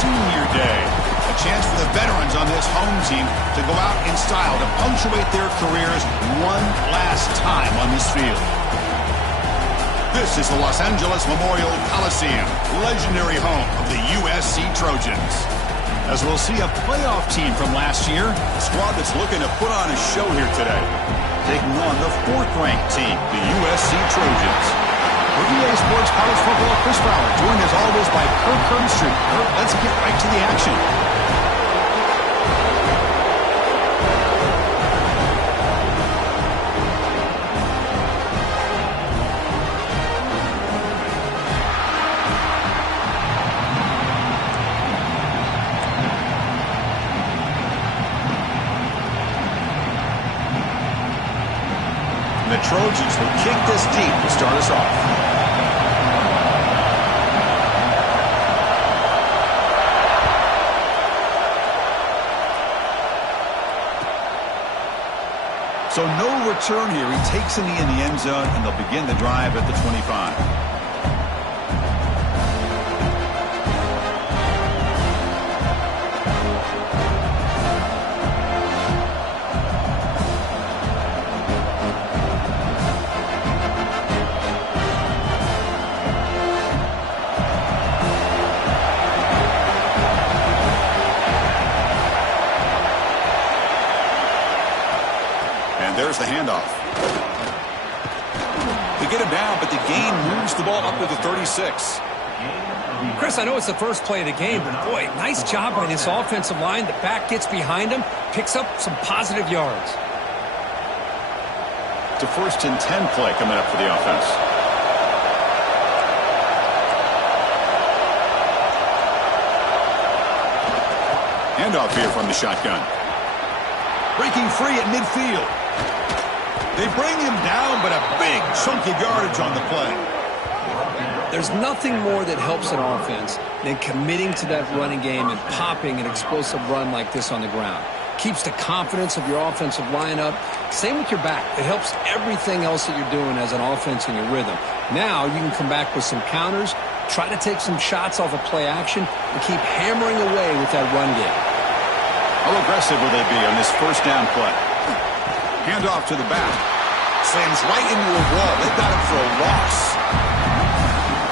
senior day. A chance for the veterans on this home team to go out in style to punctuate their careers one last time on this field. This is the Los Angeles Memorial Coliseum, legendary home of the USC Trojans. As we'll see a playoff team from last year, a squad that's looking to put on a show here today. Taking on the fourth-ranked team, the USC Trojans. For EA Sports College Football, Chris Fowler, joined as always by Kirk Herbstreit. Kirk, let's get right to the action. The Trojans will kick this deep to start us off. So no return here. He takes a knee in the end zone, and they'll begin the drive at the 25. There's the handoff. They get him down, but the gain moves the ball up to the 36. Chris, I know it's the first play of the game, but boy, nice job by this offensive line. The back gets behind him, picks up some positive yards. It's a 1st and 10 play coming up for the offense. Handoff here from the shotgun. Breaking free at midfield. They bring him down, but a big chunk of yardage on the play. There's nothing more that helps an offense than committing to that running game and popping an explosive run like this on the ground. Keeps the confidence of your offensive line up. Same with your back. It helps everything else that you're doing as an offense in your rhythm. Now you can come back with some counters, try to take some shots off of play action, and keep hammering away with that run game. How aggressive will they be on this first down play? Handoff to the back. Slams right into a wall. They've got him for a loss.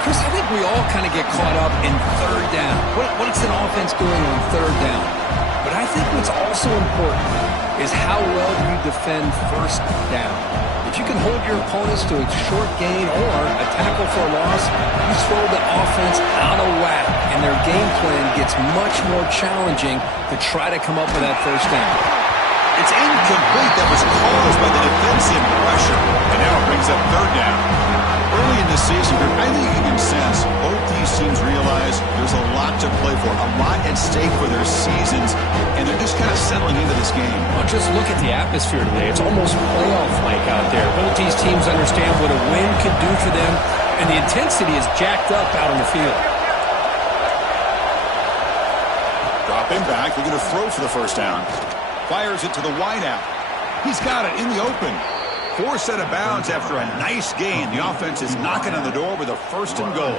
Chris, I think we all kind of get caught up in third down. What's an offense doing on third down? But I think what's also important is how well you defend first down. If you can hold your opponents to a short gain or a tackle for a loss, you throw the offense out of whack, and their game plan gets much more challenging to try to come up with that first down. It's incomplete. That was caused by the defensive pressure. And now it brings up third down. Early in the season, I think you can sense both these teams realize there's a lot to play for, a lot at stake for their seasons, and they're just kind of settling into this game. Well, just look at the atmosphere today. It's almost playoff-like out there. Both these teams understand what a win could do for them, and the intensity is jacked up out on the field. Dropping back. They're going to throw for the first down. Fires it to the wideout. He's got it in the open. 4 set of bounds after a nice gain. The offense is knocking on the door with a 1st and goal.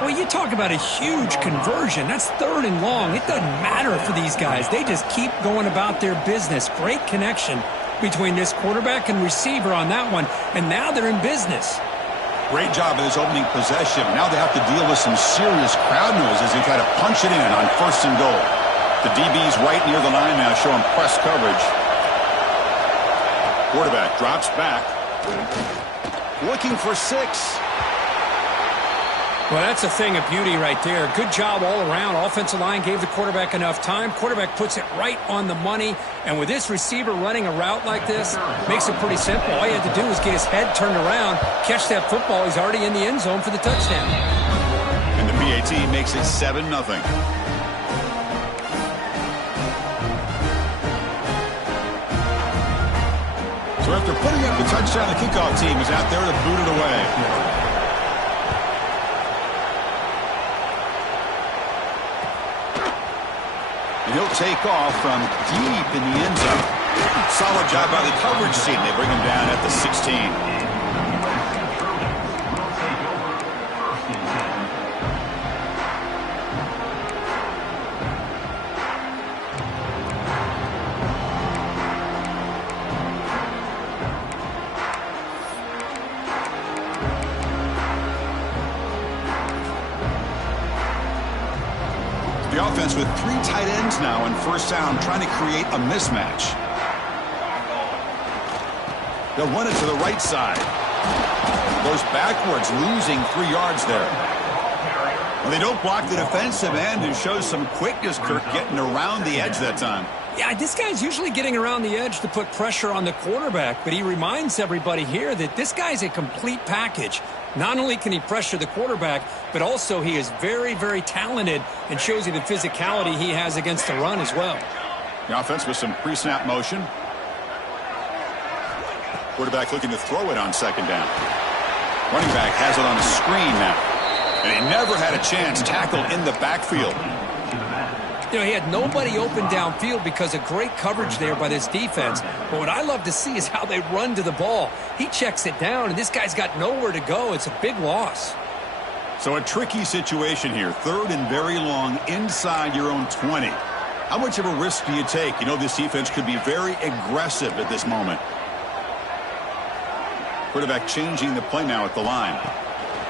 Well, you talk about a huge conversion. That's 3rd and long. It doesn't matter for these guys. They just keep going about their business. Great connection between this quarterback and receiver on that one, and now they're in business. Great job in this opening possession. Now they have to deal with some serious crowd noise as they try to punch it in on 1st and goal. The DB's right near the line now, showing press coverage. Quarterback drops back. Looking for 6. Well, that's a thing of beauty right there. Good job all around. Offensive line gave the quarterback enough time. Quarterback puts it right on the money. And with this receiver running a route like this, makes it pretty simple. All you had to do was get his head turned around, catch that football. He's already in the end zone for the touchdown. And the PAT makes it 7-0. So after putting up the touchdown, the kickoff team is out there to boot it away. And he'll take off from deep in the end zone. Solid job by the coverage team. They bring him down at the 16. The offense with 3 tight ends now in first down, trying to create a mismatch. They'll run it to the right side. Goes backwards, losing 3 yards there. Well, they don't block the defensive end and shows some quickness, Kirk, getting around the edge that time. Yeah, this guy's usually getting around the edge to put pressure on the quarterback, but he reminds everybody here that this guy's a complete package. Not only can he pressure the quarterback, but also he is very, very talented and shows you the physicality he has against the run as well. The offense with some pre-snap motion. Quarterback looking to throw it on second down. Running back has it on a screen now. And he never had a chance tackled in the backfield. You know, he had nobody open downfield because of great coverage there by this defense. But what I love to see is how they run to the ball. He checks it down, and this guy's got nowhere to go. It's a big loss. So a tricky situation here. 3rd and very long inside your own 20. How much of a risk do you take? You know, this defense could be very aggressive at this moment. Quarterback changing the play now at the line.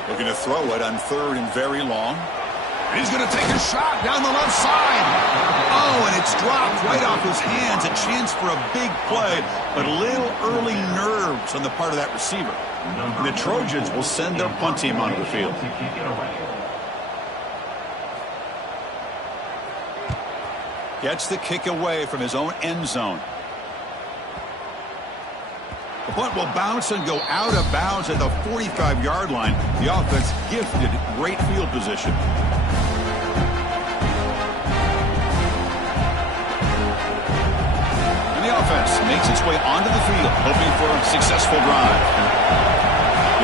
Looking to throw it on 3rd and very long. And he's going to take a shot down the left side. Oh, and it's dropped right off his hands. A chance for a big play, but a little early nerves on the part of that receiver. And the Trojans will send their punt team onto the field. Gets the kick away from his own end zone. The punt will bounce and go out of bounds at the 45-yard line. The offense gifted great field position. And the offense makes its way onto the field, hoping for a successful drive.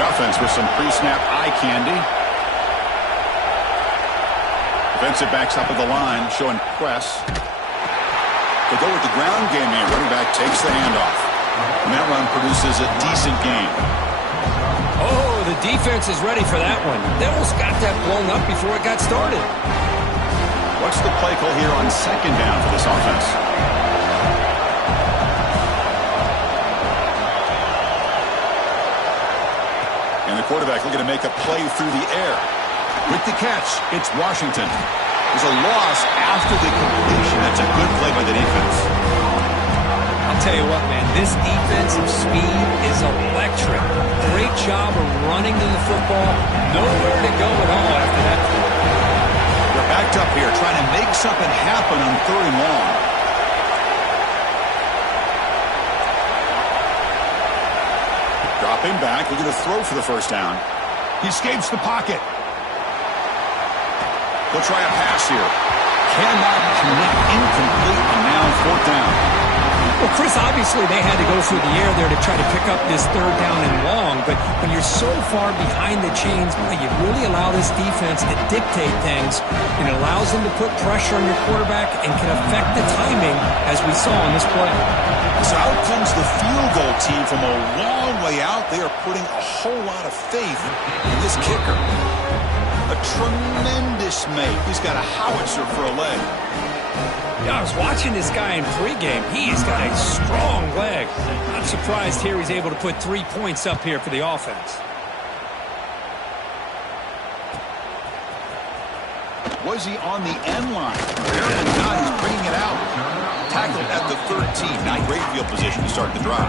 The offense with some pre-snap eye candy. Defensive backs up at the line, showing press. They go with the ground game here. Running back takes the handoff. And that run produces a decent gain. Oh, the defense is ready for that one. They almost got that blown up before it got started. What's the play call here on second down for this offense? And the quarterback looking to make a play through the air. With the catch, it's Washington. There's a loss after the completion. That's a good play by the defense. I'll tell you what, man, this defensive speed is electric. Great job of running to the football. Nowhere to go at all after that. They're backed up here, trying to make something happen on 3rd and long. Dropping back, looking to throw for the first down. He escapes the pocket. They'll try a pass here. Cannot connect, incomplete, and now 4th down. Well, Chris, obviously they had to go through the air there to try to pick up this 3rd down and long, but when you're so far behind the chains, you really allow this defense to dictate things, and it allows them to put pressure on your quarterback and can affect the timing, as we saw in this play. So out comes the field goal team from a long way out. They are putting a whole lot of faith in this kicker. A tremendous make. He's got a howitzer for a leg. Yeah, I was watching this guy in pregame. He's got a strong leg. Not surprised here he's able to put 3 points up here for the offense. Was he on the end line? Apparently not. He's bringing it out. Tackled at the 13. Not great field position to start the drive.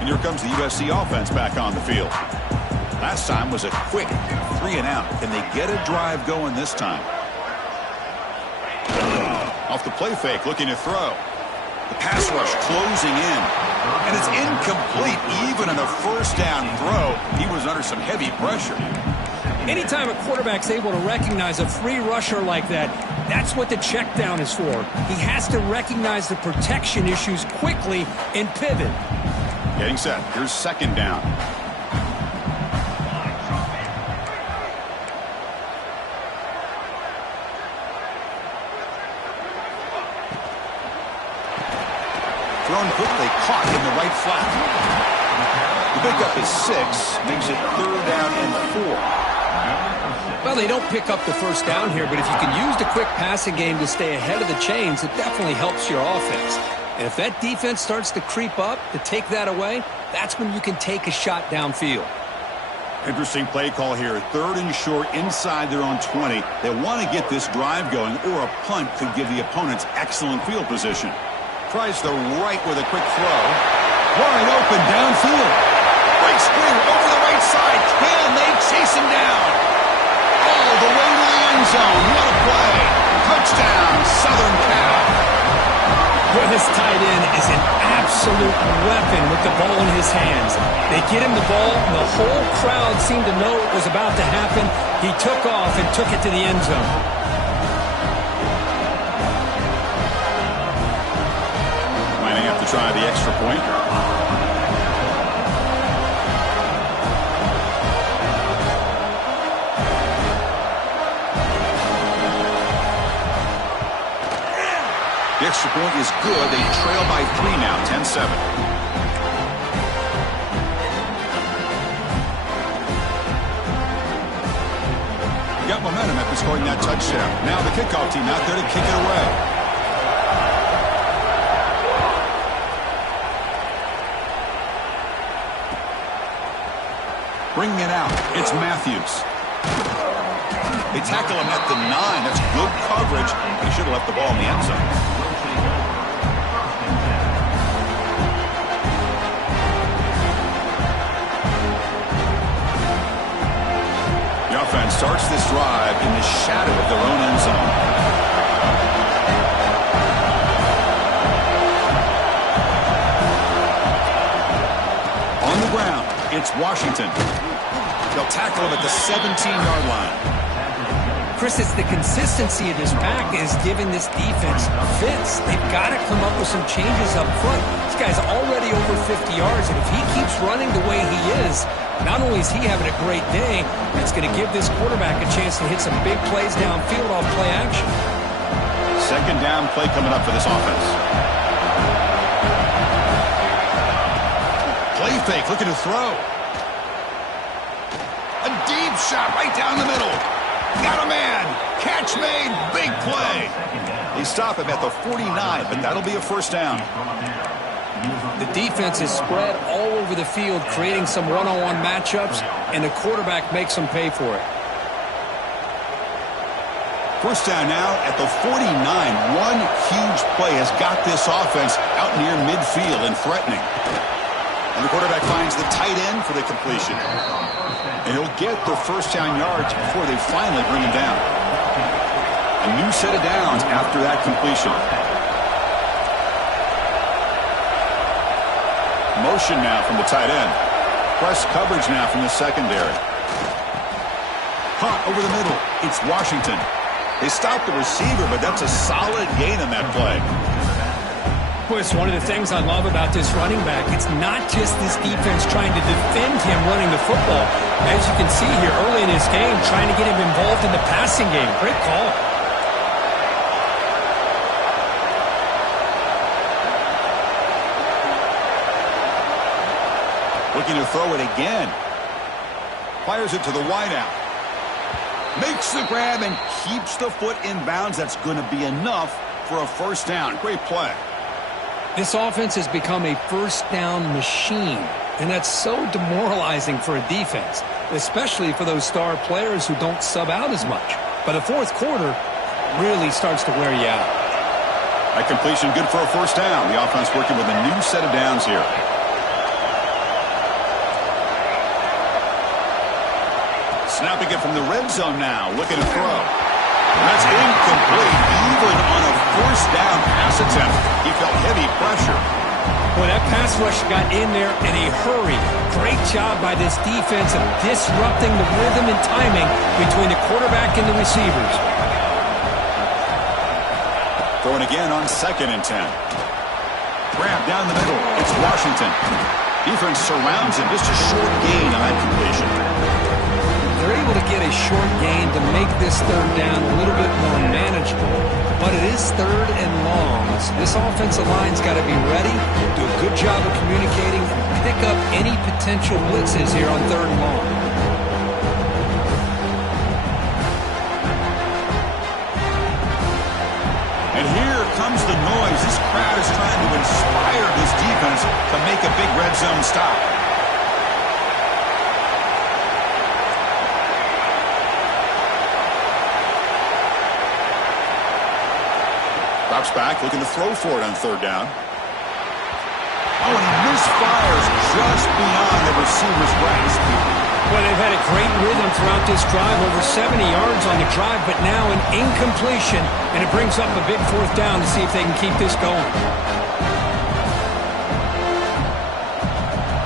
And here comes the USC offense back on the field. Last time was a quick 3 and out. Can they get a drive going this time? Off the play fake, looking to throw. The pass rush closing in. And it's incomplete even on a first down throw. He was under some heavy pressure. Anytime a quarterback's able to recognize a free rusher like that, that's what the check down is for. He has to recognize the protection issues quickly and pivot. Getting set. Here's second down. Thrown quickly, caught in the right flat. The pickup is 6, makes it 3rd down and 4. Well, they don't pick up the first down here, but if you can use the quick passing game to stay ahead of the chains, it definitely helps your offense. And if that defense starts to creep up to take that away, that's when you can take a shot downfield. Interesting play call here. 3rd and short inside their own 20. They want to get this drive going, or a punt could give the opponents excellent field position. Tries the right with a quick throw. Wide open downfield. Great screen over the right side. Can they chase him down? All the way to the end zone. What a play. Touchdown, Southern Cal. Well, this tight end is an absolute weapon with the ball in his hands. They get him the ball, and the whole crowd seemed to know it was about to happen. He took off and took it to the end zone. Might have to try the extra point. The extra point is good. They trail by 3 now, 10-7. Got momentum after scoring that touchdown. Now the kickoff team out there to kick it away. Bringing it out, it's Matthews. They tackle him at the 9. That's good coverage. He should have left the ball in the end zone. The offense starts this drive in the shadow of their own end zone. On the ground, it's Washington. They'll tackle him at the 17-yard line. Chris, it's the consistency of this back is giving this defense fits. They've got to come up with some changes up front. This guy's already over 50 yards, and if he keeps running the way he is, not only is he having a great day, it's going to give this quarterback a chance to hit some big plays downfield off play action. 2nd down play coming up for this offense. Play fake, looking to throw. A deep shot right down the middle. Got a man. Catch made. Big play. They stop him at the 49, but that'll be a 1st down. The defense is spread all over the field, creating some one-on-one matchups, and the quarterback makes them pay for it. 1st down now at the 49. One huge play has got this offense out near midfield and threatening. And the quarterback finds the tight end for the completion. And he'll get the 1st down yards before they finally bring him down. A new set of downs after that completion. Motion now from the tight end. Press coverage now from the secondary. Hot over the middle. It's Washington. They stopped the receiver, but that's a solid gain on that play. Well, it's one of the things I love about this running back. It's not just this defense trying to defend him running the football. As you can see here early in his game, trying to get him involved in the passing game. Great call. Looking to throw it again. Fires it to the wideout. Makes the grab and keeps the foot in bounds. That's going to be enough for a 1st down. Great play. This offense has become a 1st down machine, and that's so demoralizing for a defense, especially for those star players who don't sub out as much. But the 4th quarter really starts to wear you out. That completion good for a 1st down. The offense working with a new set of downs here. Snapping it from the red zone now, looking to throw. That's incomplete. Even on a 1st down pass attempt, he felt heavy pressure. Well, that pass rush got in there in a hurry. Great job by this defense of disrupting the rhythm and timing between the quarterback and the receivers. Throwing again on 2nd and 10. Grab down the middle. It's Washington. Defense surrounds him. Just a short gain on that completion. They're able to get a short gain to make this 3rd down a little bit more manageable. But it is 3rd and long. So this offensive line's got to be ready, do a good job of communicating, and pick up any potential blitzes here on 3rd and long. And here comes the noise. This crowd is trying to inspire this defense to make a big red zone stop. Drops back, looking to throw for it on third down. Oh, and he misfires just beyond the receiver's grasp. Well, they've had a great rhythm throughout this drive, over 70 yards on the drive, but now an incompletion, and it brings up a big fourth down to see if they can keep this going.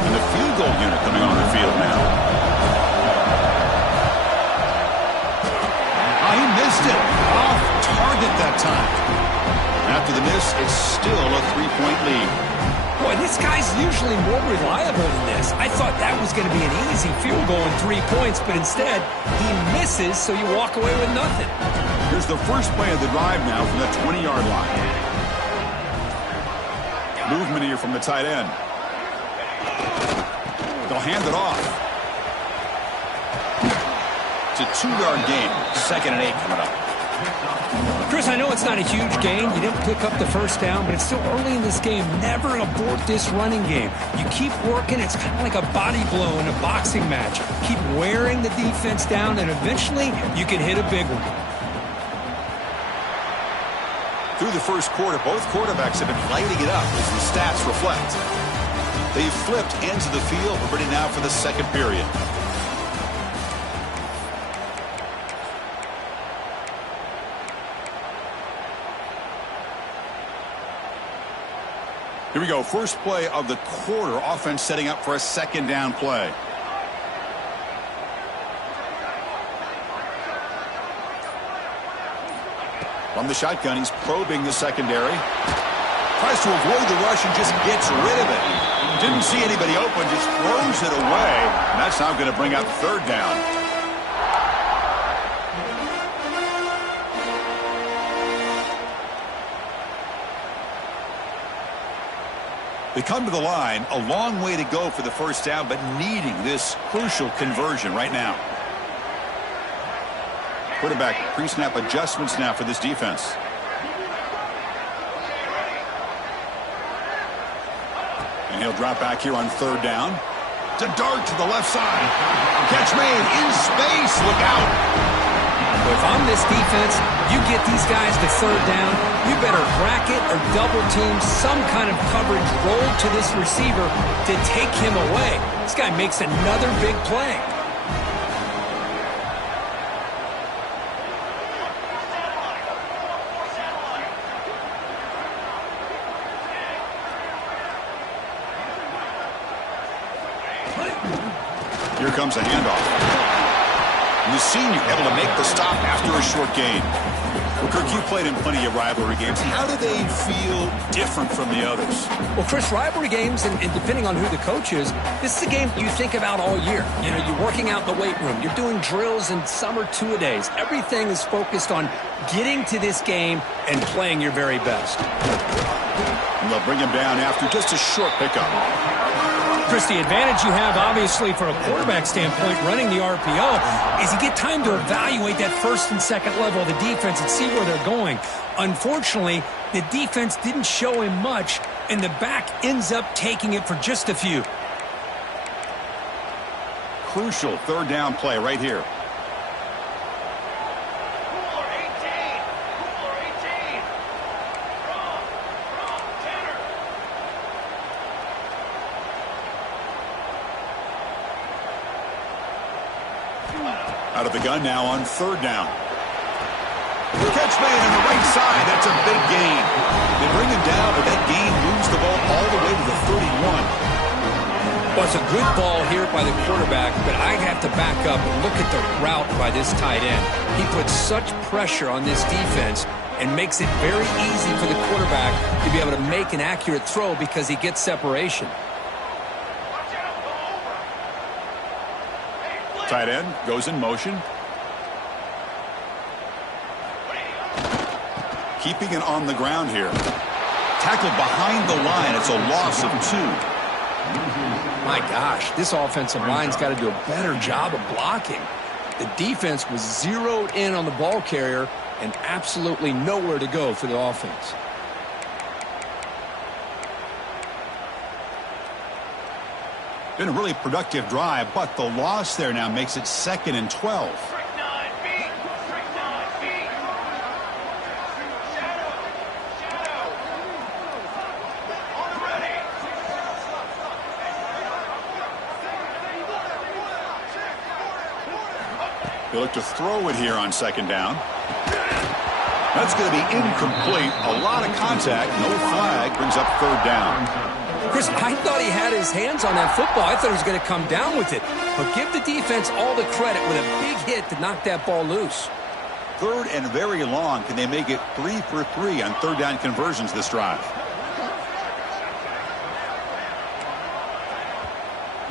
And the field goal unit coming on the field now. Oh, he missed it. Off target that time. After the miss, it's still a 3-point lead. Boy, this guy's usually more reliable than this. I thought that was going to be an easy field goal in 3 points, but instead, he misses, so you walk away with nothing. Here's the first play of the drive now from the 20-yard line. Movement here from the tight end. They'll hand it off. It's a 2-yard gain. 2nd and 8 coming up. Chris, I know it's not a huge gain. You didn't pick up the first down, but it's still early in this game. Never abort this running game. You keep working. It's kind of like a body blow in a boxing match. Keep wearing the defense down, and eventually you can hit a big one. Through the first quarter, both quarterbacks have been lighting it up as the stats reflect. They've flipped ends of the field. We're ready now for the second period. Here we go. First play of the quarter. Offense setting up for a second down play. From the shotgun, he's probing the secondary. Tries to avoid the rush and just gets rid of it. Didn't see anybody open, just throws it away. And that's now going to bring up third down. They come to the line, a long way to go for the first down, but needing this crucial conversion right now. Quarterback pre-snap adjustments now for this defense. And he'll drop back here on third down. To dart to the left side. Catch made in space. Look out. If I'm this defense, you get these guys to third down, you better bracket or double team some kind of coverage roll to this receiver to take him away. This guy makes another big play. Here comes a handoff. And the senior able to make the stop after a short gain. Well, Kirk, you played in plenty of rivalry games. How do they feel different from the others? Well, Chris, rivalry games, and depending on who the coach is, this is a game you think about all year. You know, you're working out in the weight room. You're doing drills and some are two-a-days. Everything is focused on getting to this game and playing your very best. And they'll bring him down after just a short pickup. Chris, the advantage you have, obviously, from a quarterback standpoint, running the RPO, is you get time to evaluate that first and second level of the defense and see where they're going. Unfortunately, the defense didn't show him much, and the back ends up taking it for just a few. Crucial third down play right here. Out of the gun now on third down. Catch made on the right side. That's a big gain. They bring him down, but that gain moves the ball all the way to the 31. Well, it's a good ball here by the quarterback, but I have to back up and look at the route by this tight end. He puts such pressure on this defense and makes it very easy for the quarterback to be able to make an accurate throw because he gets separation. Tight end goes in motion. Keeping it on the ground here. Tackled behind the line. It's a loss of 2. My gosh, this offensive line's got to do a better job of blocking. The defense was zeroed in on the ball carrier and absolutely nowhere to go for the offense. Been a really productive drive, but the loss there now makes it 2nd and 12. They look to throw it here on second down. That's going to be incomplete. A lot of contact. No flag. Brings up third down. Chris, I thought he had his hands on that football. I thought he was going to come down with it. But give the defense all the credit with a big hit to knock that ball loose. Third and very long. Can they make it 3 for 3 on third down conversions this drive?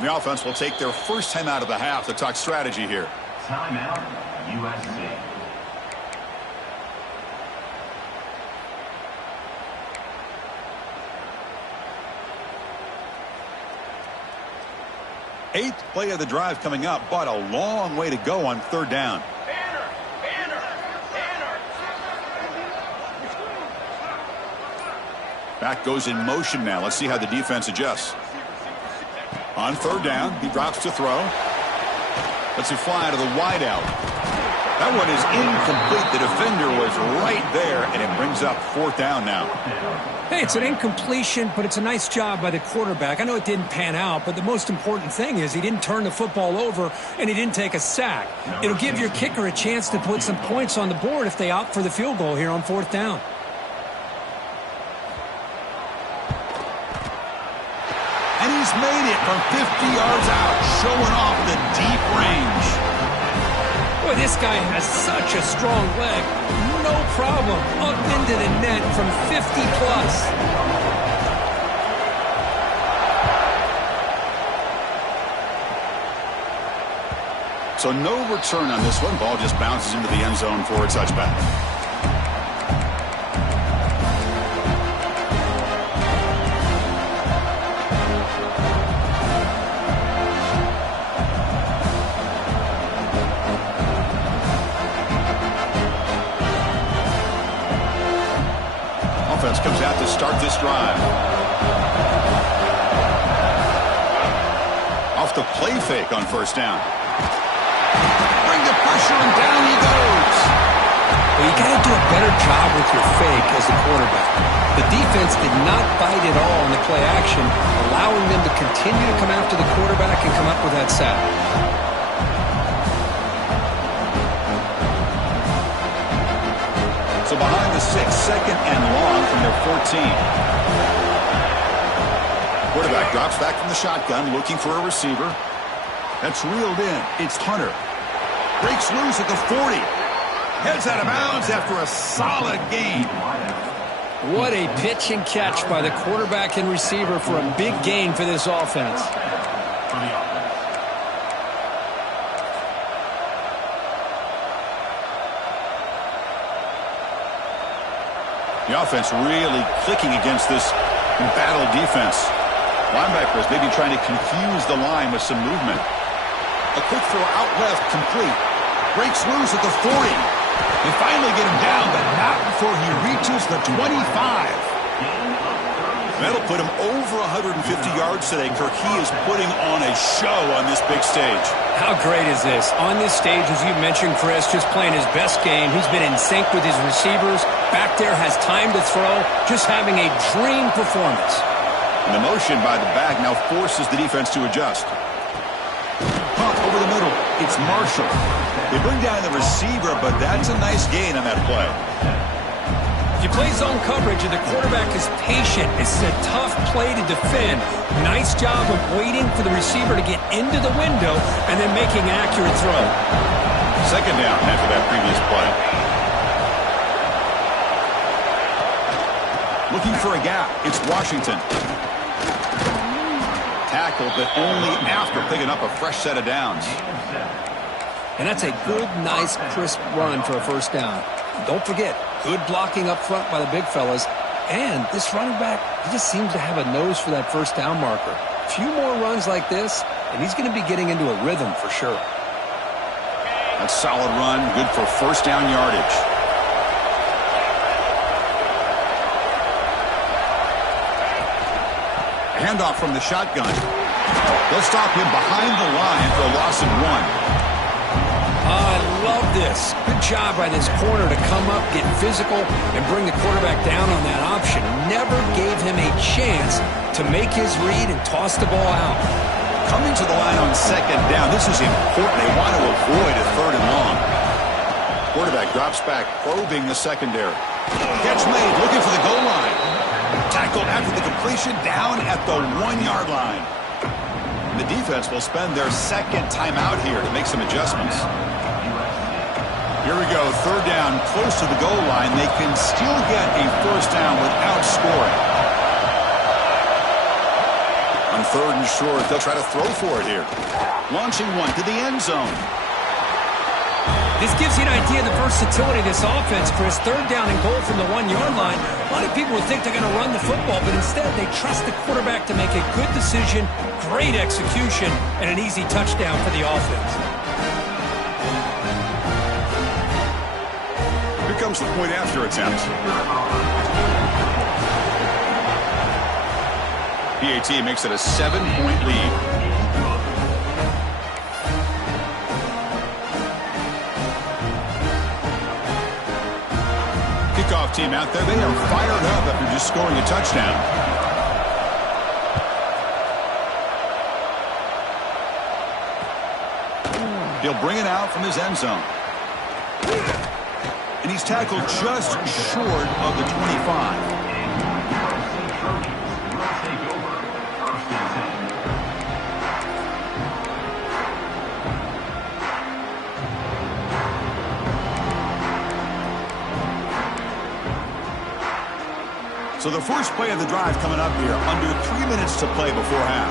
The offense will take their first time out of the half to talk strategy here. Timeout, USC. Eighth play of the drive coming up, but a long way to go on third down. Back goes in motion now. Let's see how the defense adjusts. On third down, he drops to throw. Lets it fly to the wideout. That one is incomplete. The defender was right there, and it brings up fourth down now. Hey, it's an incompletion, but it's a nice job by the quarterback. I know it didn't pan out, but the most important thing is he didn't turn the football over, and he didn't take a sack. It'll give your kicker a chance to put some points on the board if they opt for the field goal here on fourth down. And he's made it from 50 yards out, showing off the deep range. Boy, this guy has such a strong leg. No problem. Up into the net from 50 plus. So no return on this one. Ball just bounces into the end zone for a touchback. Comes out to start this drive. Off the play fake on first down. Bring the pressure and down he goes. Well, you got to do a better job with your fake as the quarterback. The defense did not bite at all in the play action, allowing them to continue to come after the quarterback and come up with that sack. So behind the 6, second and long from their 14. Quarterback drops back from the shotgun, looking for a receiver. That's reeled in. It's Hunter. Breaks loose at the 40. Heads out of bounds after a solid gain. What a pitch and catch by the quarterback and receiver for a big gain for this offense. The offense really clicking against this embattled defense. Linebackers maybe trying to confuse the line with some movement. A quick throw out left, complete. Breaks loose at the 40. They finally get him down, but not before he reaches the 25. That'll put him over 150 yards today. Kirk, he is putting on a show on this big stage. How great is this? On this stage, as you mentioned, Chris, just playing his best game. He's been in sync with his receivers. Back there, has time to throw. Just having a dream performance. And the motion by the back now forces the defense to adjust. Pump over the middle. It's Marshall. They bring down the receiver, but that's a nice gain on that play. If you play zone coverage and the quarterback is patient, it's a tough play to defend. Nice job of waiting for the receiver to get into the window and then making an accurate throw. Second down after that previous play. Looking for a gap. It's Washington. Tackle, but only after picking up a fresh set of downs. And that's a good, nice, crisp run for a first down. Don't forget, good blocking up front by the big fellas. And this running back, he just seems to have a nose for that first down marker. A few more runs like this, and he's going to be getting into a rhythm for sure. That's a solid run, good for first down yardage. Handoff from the shotgun. They'll stop him behind the line for a loss of 1. I love this. Good job by this corner to come up, get physical, and bring the quarterback down on that option. Never gave him a chance to make his read and toss the ball out. Coming to the line on second down. This is important. They want to avoid a third and long. Quarterback drops back, probing the secondary. Catch made, looking for the goal line. Tackled after the completion, down at the 1-yard line. The defense will spend their second timeout here to make some adjustments. Here we go, third down, close to the goal line. They can still get a first down without scoring. On third and short, they'll try to throw for it here. Launching one to the end zone. This gives you an idea of the versatility of this offense, Chris. Third down and goal from the 1-yard line. A lot of people would think they're going to run the football, but instead they trust the quarterback to make a good decision, great execution, and an easy touchdown for the offense. Here comes the point after attempt. PAT makes it a 7-point lead. Kickoff team out there. They are fired up after just scoring a touchdown. He'll bring it out from his end zone. And he's tackled just short of the 25. So the first play of the drive coming up here, under 3 minutes to play before half.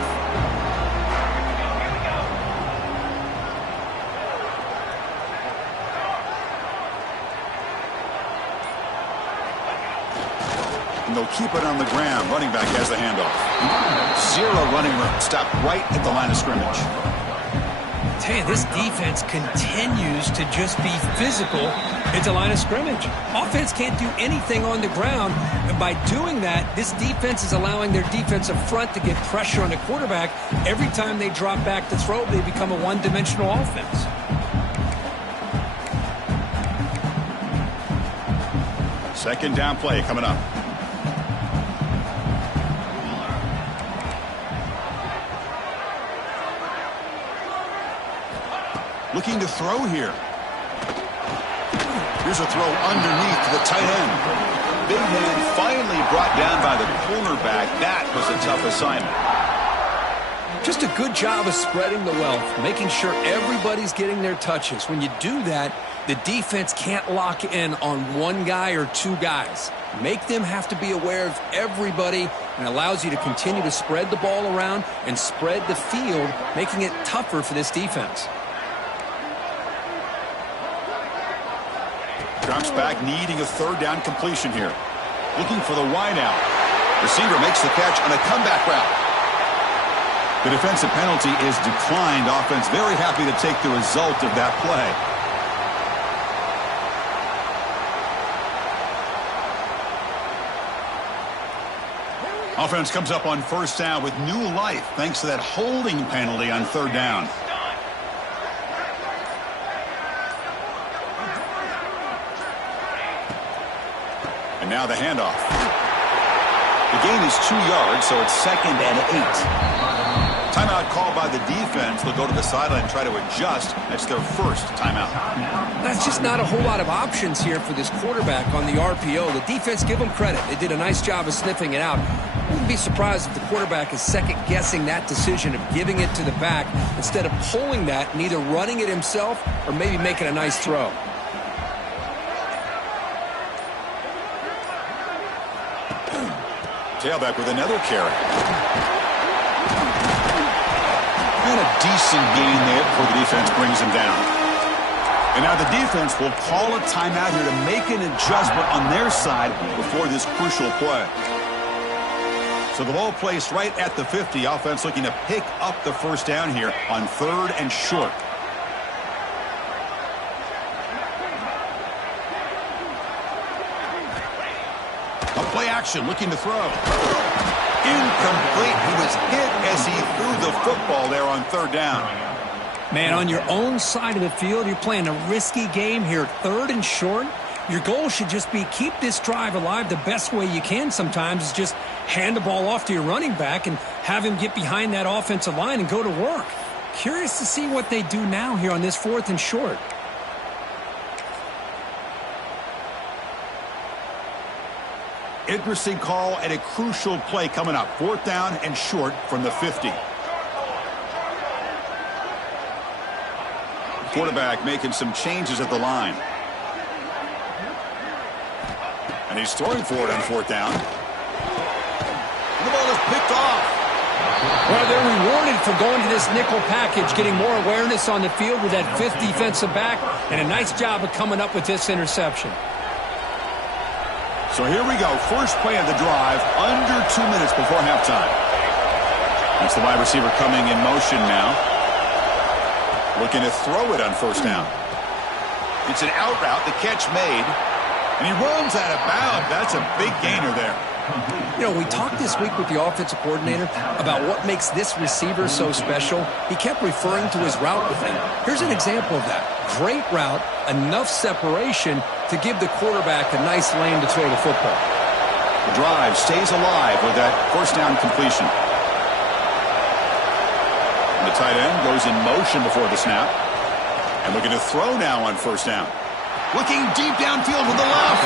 And they'll keep it on the ground. Running back has the handoff. Zero running room. Stopped right at the line of scrimmage. Hey, this defense continues to just be physical at the line of scrimmage. Offense can't do anything on the ground, and by doing that, this defense is allowing their defensive front to get pressure on the quarterback. Every time they drop back to throw, they become a one-dimensional offense. Second down play coming up. Looking to throw here. Here's a throw underneath to the tight end. Big man finally brought down by the cornerback. That was a tough assignment. Just a good job of spreading the wealth, making sure everybody's getting their touches. When you do that, the defense can't lock in on one guy or two guys. Make them have to be aware of everybody, and allows you to continue to spread the ball around and spread the field, making it tougher for this defense. Drops back, needing a third down completion here. Looking for the wide out. Receiver makes the catch on a comeback route. The defensive penalty is declined. Offense very happy to take the result of that play. Offense comes up on first down with new life thanks to that holding penalty on third down. And now the handoff. The gain is 2 yards, so it's 2nd and 8. Timeout called by the defense. They'll go to the sideline and try to adjust. That's their first timeout. That's just not a whole lot of options here for this quarterback on the RPO. The defense, give them credit. They did a nice job of sniffing it out. I wouldn't be surprised if the quarterback is second-guessing that decision of giving it to the back instead of pulling that and either running it himself or maybe making a nice throw. Tailback with another carry. And a decent gain there before the defense brings him down. And now the defense will call a timeout here to make an adjustment on their side before this crucial play. So the ball placed right at the 50. Offense looking to pick up the first down here on third and short. Play action, looking to throw. Incomplete. He was hit as he threw the football there on third down. Man, on your own side of the field, you're playing a risky game here. Third and short. Your goal should just be keep this drive alive the best way you can sometimes is just hand the ball off to your running back and have him get behind that offensive line and go to work. Curious to see what they do now here on this 4th and short. Interesting call at a crucial play coming up. 4th down and short from the 50. Quarterback making some changes at the line. And he's throwing for it on 4th down. And the ball is picked off. Well, they're rewarded for going to this nickel package, getting more awareness on the field with that 5th defensive back, and a nice job of coming up with this interception. So here we go. First play of the drive, under 2 minutes before halftime. That's the wide receiver coming in motion now. Looking to throw it on 1st down. It's an out route, the catch made. And he runs out of bounds. That's a big gainer there. You know, we talked this week with the offensive coordinator about what makes this receiver so special. He kept referring to his route with him. Here's an example of that. Great route, enough separation to give the quarterback a nice lane to throw the football. The drive stays alive with that 1st down completion. And the tight end goes in motion before the snap. And looking to throw now on 1st down. Looking deep downfield with the left.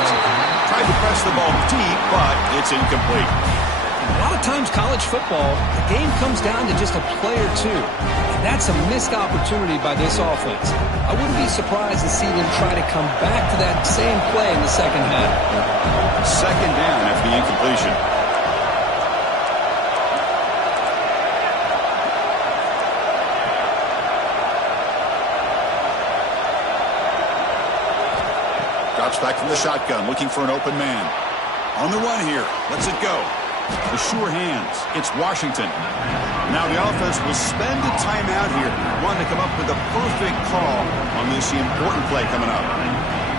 Tried to press the ball deep, but it's incomplete. A lot of times college football, the game comes down to just a play or two. And that's a missed opportunity by this offense. I wouldn't be surprised to see them try to come back to that same play in the second half. 2nd down after the incompletion. Drops back from the shotgun, looking for an open man. On the run here. Lets it go. The sure hands. It's Washington. Now the offense will spend a timeout here. Wanting to come up with the perfect call on this important play coming up.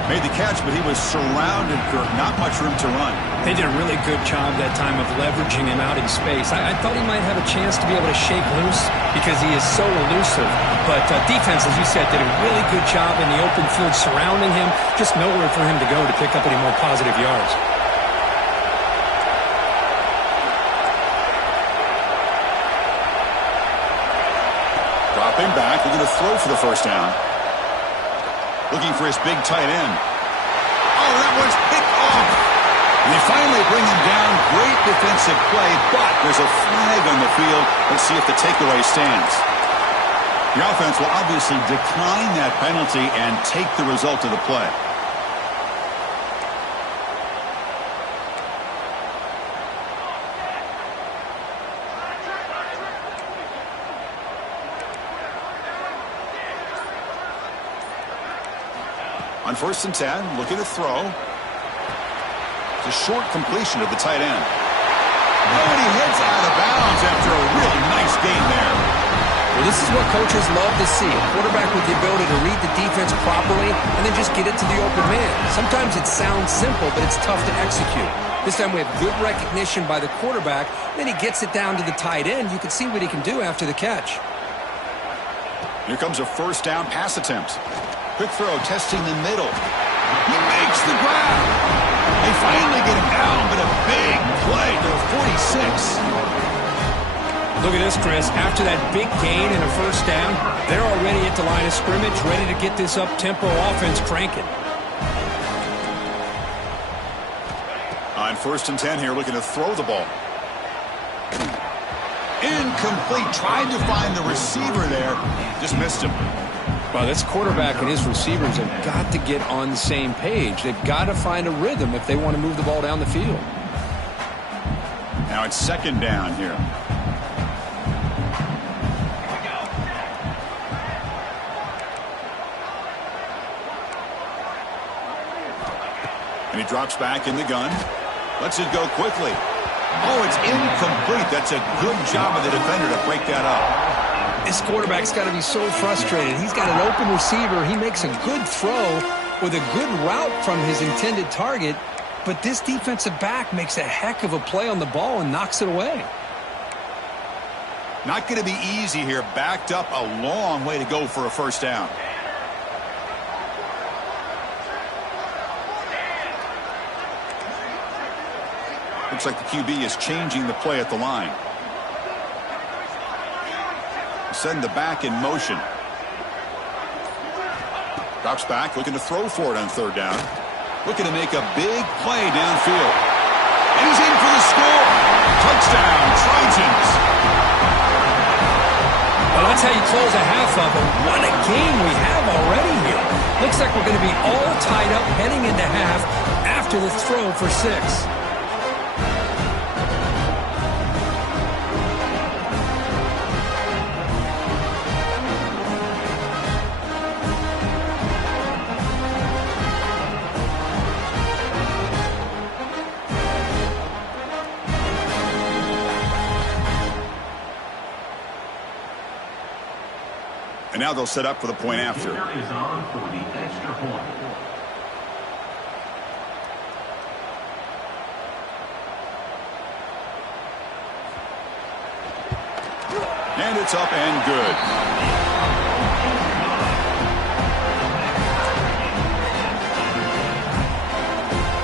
Made the catch, but he was surrounded, Kirk. Not much room to run. They did a really good job that time of leveraging him out in space. I thought he might have a chance to be able to shake loose because he is so elusive. But defense, as you said, did a really good job in the open field surrounding him. Just nowhere for him to go to pick up any more positive yards. Dropping back, looking to throw for the 1st down. Looking for his big tight end. Oh, that one's picked off. And they finally bring him down. Great defensive play, but there's a flag on the field. Let's see if the takeaway stands. The offense will obviously decline that penalty and take the result of the play. On 1st and 10, looking to throw. It's a short completion of the tight end. Oh, and he heads out of bounds after a really nice gain there. Well, this is what coaches love to see. A quarterback with the ability to read the defense properly and then just get it to the open man. Sometimes it sounds simple, but it's tough to execute. This time we have good recognition by the quarterback. Then he gets it down to the tight end. You can see what he can do after the catch. Here comes a 1st down pass attempt. Quick throw, testing the middle. He makes the grab. They finally get him down, but a big play to the 46. Look at this, Chris. After that big gain and a 1st down, they're already at the line of scrimmage, ready to get this up-tempo offense cranking. On 1st and 10 here, looking to throw the ball. Incomplete. Tried to find the receiver there. Just missed him. Well, this quarterback and his receivers have got to get on the same page. They've got to find a rhythm if they want to move the ball down the field. Now it's 2nd down here. And he drops back in the gun. Lets it go quickly. Oh, it's incomplete. That's a good job of the defender to break that up. This quarterback's got to be so frustrated. He's got an open receiver. He makes a good throw with a good route from his intended target, but this defensive back makes a heck of a play on the ball and knocks it away. Not going to be easy here. Backed up a long way to go for a 1st down. Looks like the QB is changing the play at the line. Send the back in motion. Drops back, looking to throw for it on third down. Looking to make a big play downfield. And he's in for the score. Touchdown, Trojans. Well, that's how you close a half of it. What a game we have already here. Looks like we're going to be all tied up heading into half after this throw for 6. And now they'll set up for the point after. Is on for the extra point. And it's up and good.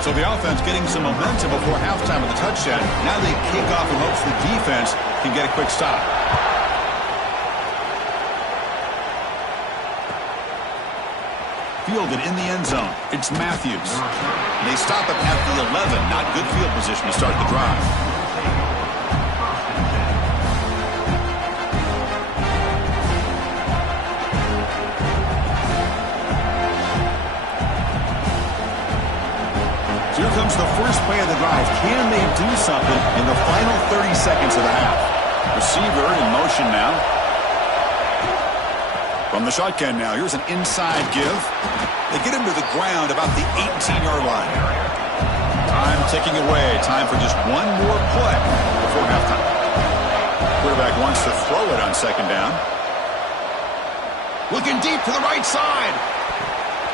So the offense getting some momentum before halftime with the touchdown. Now they kick off in hopes the defense can get a quick stop. Fielded in the end zone. It's Matthews. They stop it at the 11. Not good field position to start the drive. So here comes the first play of the drive. Can they do something in the final 30 seconds of the half? Receiver in motion now. From the shotgun now, here's an inside give. They get him to the ground about the 18-yard line. Time ticking away. Time for just one more play before halftime. Quarterback wants to throw it on second down. Looking deep to the right side.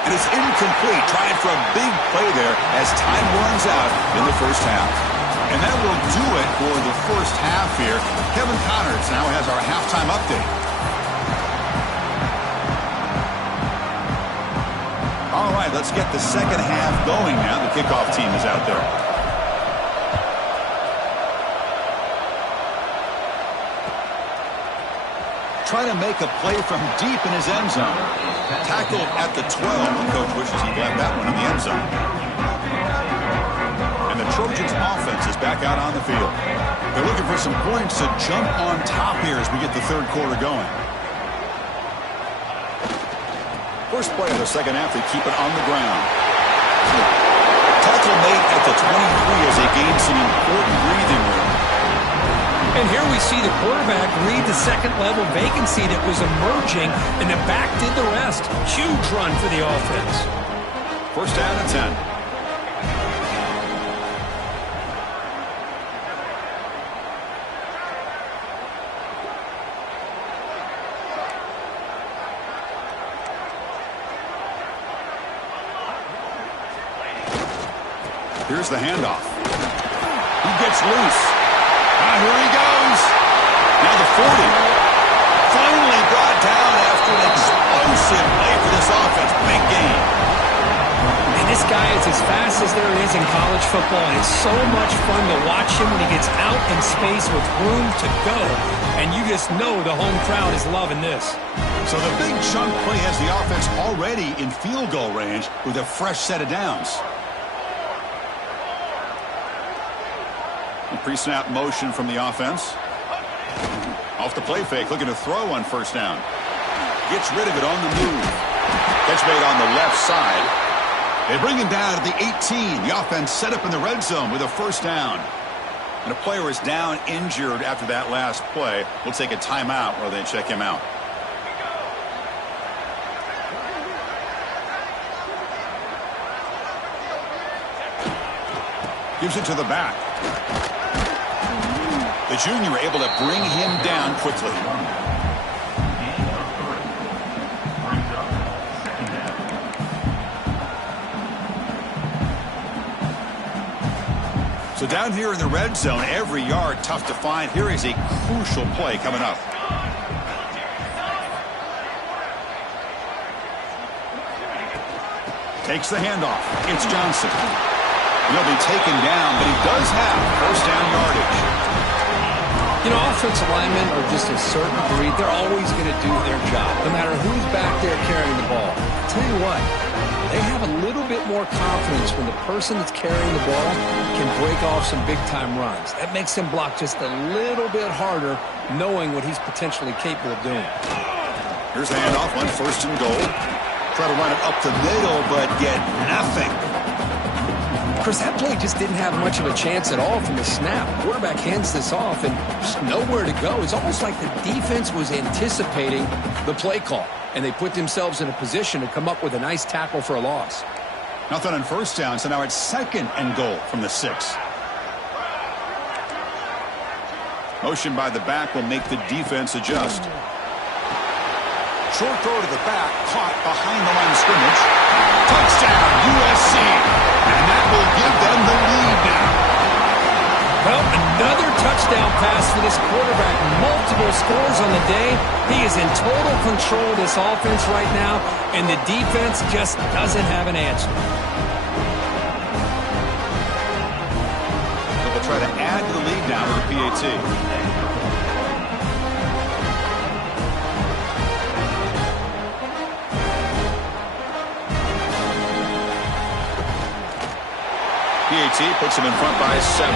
And it's incomplete. Trying for a big play there as time runs out in the first half. And that will do it for the first half here. Kevin Connors now has our halftime update. All right, let's get the second half going now. The kickoff team is out there. Trying to make a play from deep in his end zone. Tackled at the 12. The coach wishes he left that one in the end zone. And the Trojans offense is back out on the field. They're looking for some points to jump on top here as we get the third quarter going. First play of the second half, they keep it on the ground. Tackle made at the 23 as they gain some important breathing room. And here we see the quarterback read the second-level vacancy that was emerging, and the back did the rest. Huge run for the offense. First down and 10. Here's the handoff. He gets loose. Here he goes. Now the 40. Finally brought down after an explosive play for this offense. Big game. And this guy is as fast as there is in college football, and it's so much fun to watch him when he gets out in space with room to go. And you just know the home crowd is loving this. So the big chunk play has the offense already in field goal range with a fresh set of downs. Pre-snap motion from the offense. Off the play fake, looking to throw on first down. Gets rid of it on the move. Catch made on the left side. They bring him down at the 18. The offense set up in the red zone with a first down. And a player is down injured after that last play. We'll take a timeout while they check him out. Gives it to the back. The junior able to bring him down quickly. So down here in the red zone, every yard tough to find. Here is a crucial play coming up. Takes the handoff. It's Johnson. He'll be taken down, but he does have first down yardage. You know, offensive linemen are just a certain breed. They're always going to do their job, no matter who's back there carrying the ball. I'll tell you what, they have a little bit more confidence when the person that's carrying the ball can break off some big-time runs. That makes them block just a little bit harder, knowing what he's potentially capable of doing. Here's the handoff on first and goal. Try to run it up the middle, but get nothing. Chris, that play just didn't have much of a chance at all from the snap. Quarterback hands this off and just nowhere to go. It's almost like the defense was anticipating the play call, and they put themselves in a position to come up with a nice tackle for a loss. Nothing on first down, so now it's second and goal from the 6. Motion by the back will make the defense adjust. Short throw to the back, caught behind the line of scrimmage. Touchdown, USC. And that will give them the lead now. Well, another touchdown pass for this quarterback. Multiple scores on the day. He is in total control of this offense right now, and the defense just doesn't have an answer. They'll try to add to the lead now with the PAT. PAT puts him in front by 7.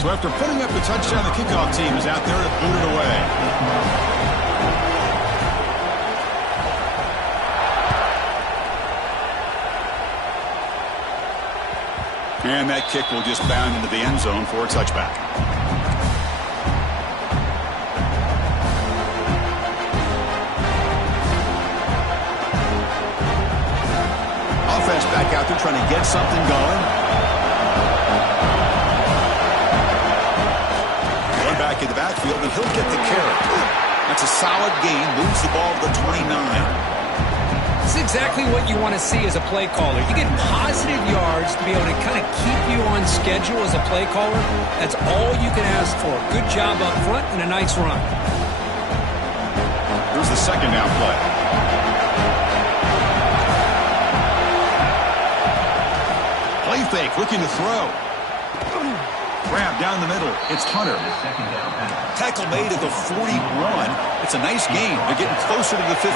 So after putting up the touchdown, the kickoff team is out there to boot it away. And that kick will just bound into the end zone for a touchback. Offense back out there trying to get something going. Going back in the backfield, and he'll get the carry. That's a solid gain. Moves the ball to the 29. This is exactly what you want to see as a play caller. You get positive yards to be able to kind of keep you on schedule as a play caller. That's all you can ask for. Good job up front and a nice run. Here's the second down play. Play fake, looking to throw. Grab down the middle. It's Hunter. Tackle made at the 41. It's a nice gain. They're getting closer to the 50.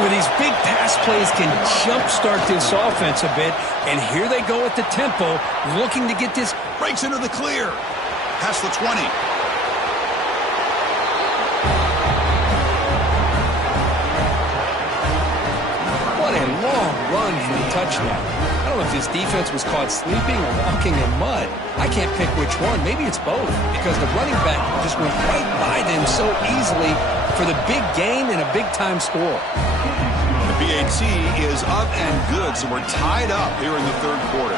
Where these big pass plays can jumpstart this offense a bit, and here they go at the tempo, looking to get this. Breaks into the clear. Past the 20. What a long run for the touchdown. I don't know if this defense was caught sleeping or walking in mud. I can't pick which one. Maybe it's both, because the running back just went right by them so easily for the big gain and a big-time score. The BAT is up and good, so we're tied up here in the third quarter.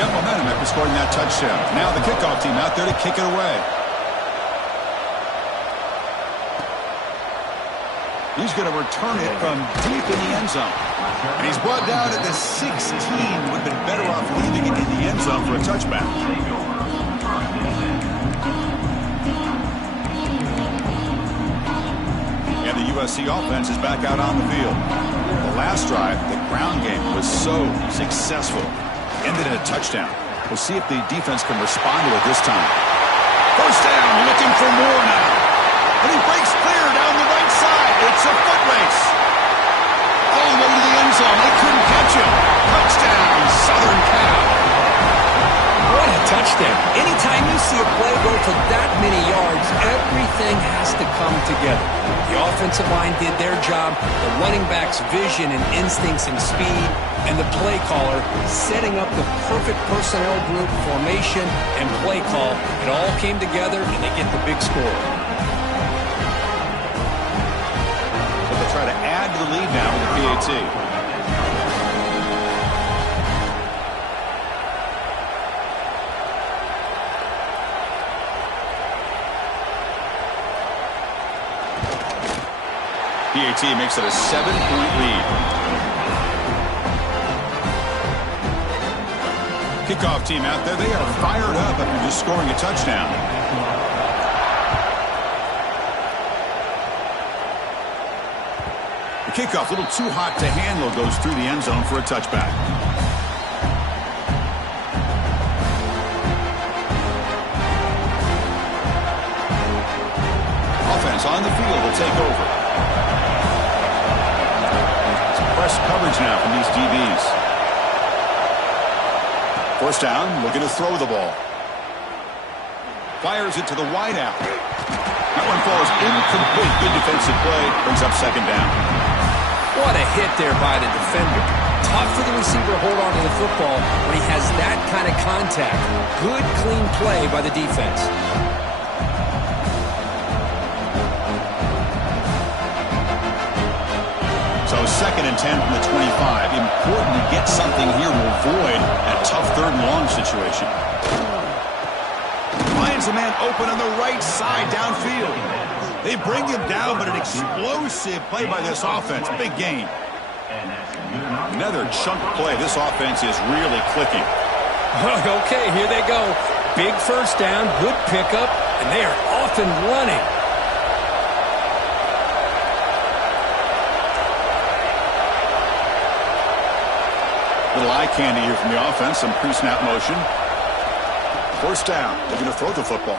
Got momentum after scoring that touchdown. Now the kickoff team out there to kick it away. He's going to return it from deep in the end zone. And he's brought down at the 16. Would have been better off leaving it in the end zone for a touchback. And the USC offense is back out on the field. The last drive, the ground game was so successful. Ended in a touchdown. We'll see if the defense can respond to it this time. First down, looking for more now. And he breaks clear down the right side. It's a foot race. All the way to the end zone. They couldn't catch him. Touchdown, Southern Cal. What a touchdown. Anytime you see a play go for that many yards, everything has to come together. The offensive line did their job, the running back's vision and instincts and speed, and the play caller setting up the perfect personnel group, formation, and play call. It all came together, and they get the big score. But they'll try to add to the lead now with the PAT. PAT makes it a 7-point lead. Kickoff team out there, they are fired up after just scoring a touchdown. The kickoff, a little too hot to handle, goes through the end zone for a touchback. Offense on the field will take over. Some press coverage now from these DBs. First down, looking to throw the ball. Fires it to the wideout. That one falls incomplete. Good defensive play. Brings up second down. What a hit there by the defender. Tough for the receiver to hold on to the football when he has that kind of contact. Good, clean play by the defense. So second and 10 from the 25. Important to get something here to avoid that tough third and long situation. Finds a man open on the right side downfield. They bring him down, but an explosive play by this offense. Big gain. Another chunk play. This offense is really clicking. Okay, here they go. Big first down, good pickup, and they are off and running. Little eye candy here from the offense. Some pre-snap motion. First down. They're going to throw the football.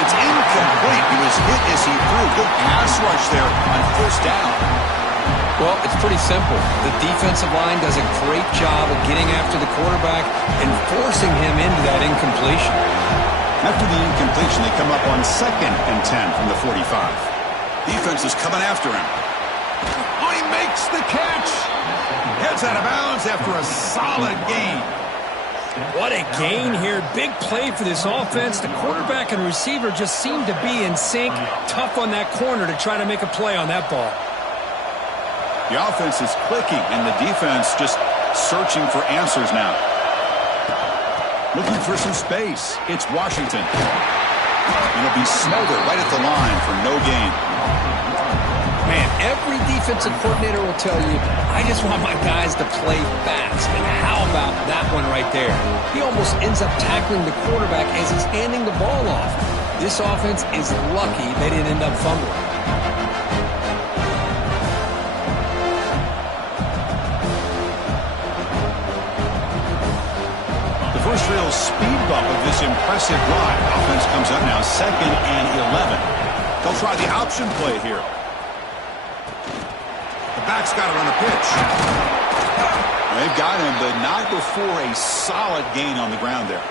It's incomplete. He was hit as he threw. Good pass rush there on first down. Well, it's pretty simple. The defensive line does a great job of getting after the quarterback and forcing him into that incompletion. After the incompletion, they come up on second and 10 from the 45. Defense is coming after him. Oh, he makes the catch. Heads out of bounds after a solid gain. What a gain here. Big play for this offense. The quarterback and receiver just seem to be in sync. Tough on that corner to try to make a play on that ball. The offense is clicking, and the defense just searching for answers now. Looking for some space. It's Washington. It'll be smothered right at the line for no gain. Man, every defensive coordinator will tell you, I just want my guys to play fast. And how about that one right there? He almost ends up tackling the quarterback as he's handing the ball off. This offense is lucky they didn't end up fumbling. The first real speed bump of this impressive drive. Offense comes up now second and 11. They'll try the option play here. Back's got it on the pitch. They've got him, but not before a solid gain on the ground there.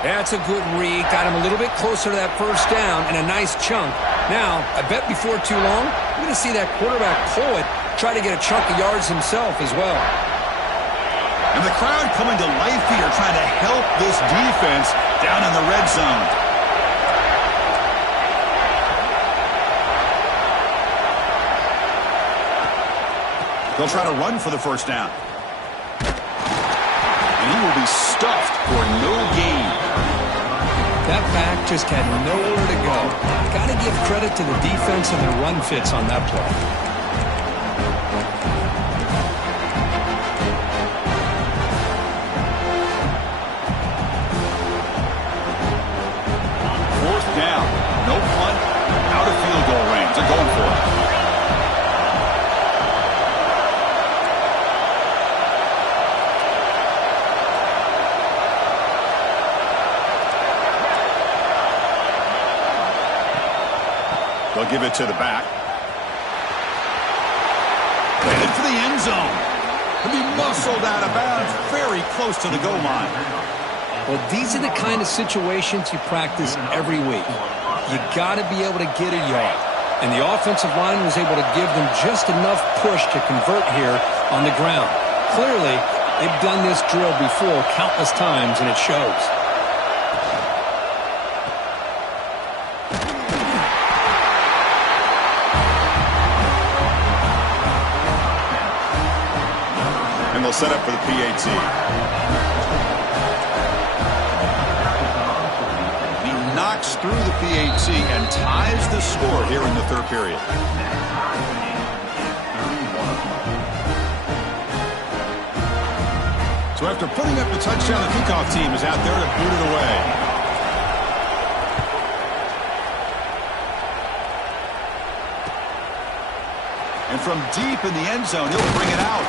That's a good read. Got him a little bit closer to that first down and a nice chunk. Now, I bet before too long, we're going to see that quarterback pull it, try to get a chunk of yards himself as well. And the crowd coming to life here, trying to help this defense down in the red zone. They'll try to run for the first down. And he will be stuffed for no gain. That back just had nowhere to go. Got to give credit to the defense and their run fits on that play. Fourth down. No punt. Out of field goal range. They're going for it. They'll give it to the back. Headed for the end zone. He'll be muscled out of bounds very close to the goal line. Well, these are the kind of situations you practice every week. You got to be able to get a yard. And the offensive line was able to give them just enough push to convert here on the ground. Clearly, they've done this drill before countless times, and it shows. They'll set up for the PAT. He knocks through the PAT and ties the score here in the third period. So after putting up the touchdown, the kickoff team is out there to boot it away. from deep in the end zone. He'll bring it out.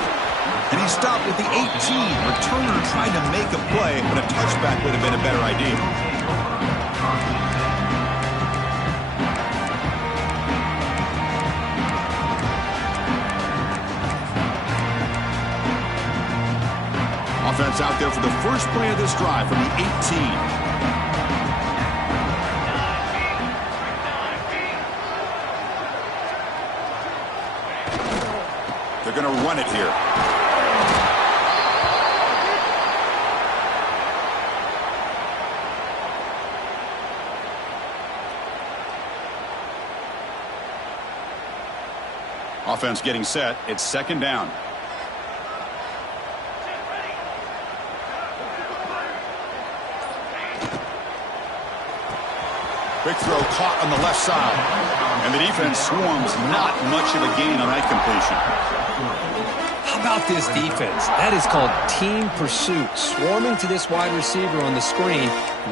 And he stopped at the 18. Returner trying to make a play, but a touchback would have been a better idea. Offense out there for the first play of this drive from the 18. They're going to run it here. Offense getting set. It's second down. Quick throw caught on the left side. And the defense swarms. Not much of a gain on that completion. How about this defense? That is called team pursuit. Swarming to this wide receiver on the screen,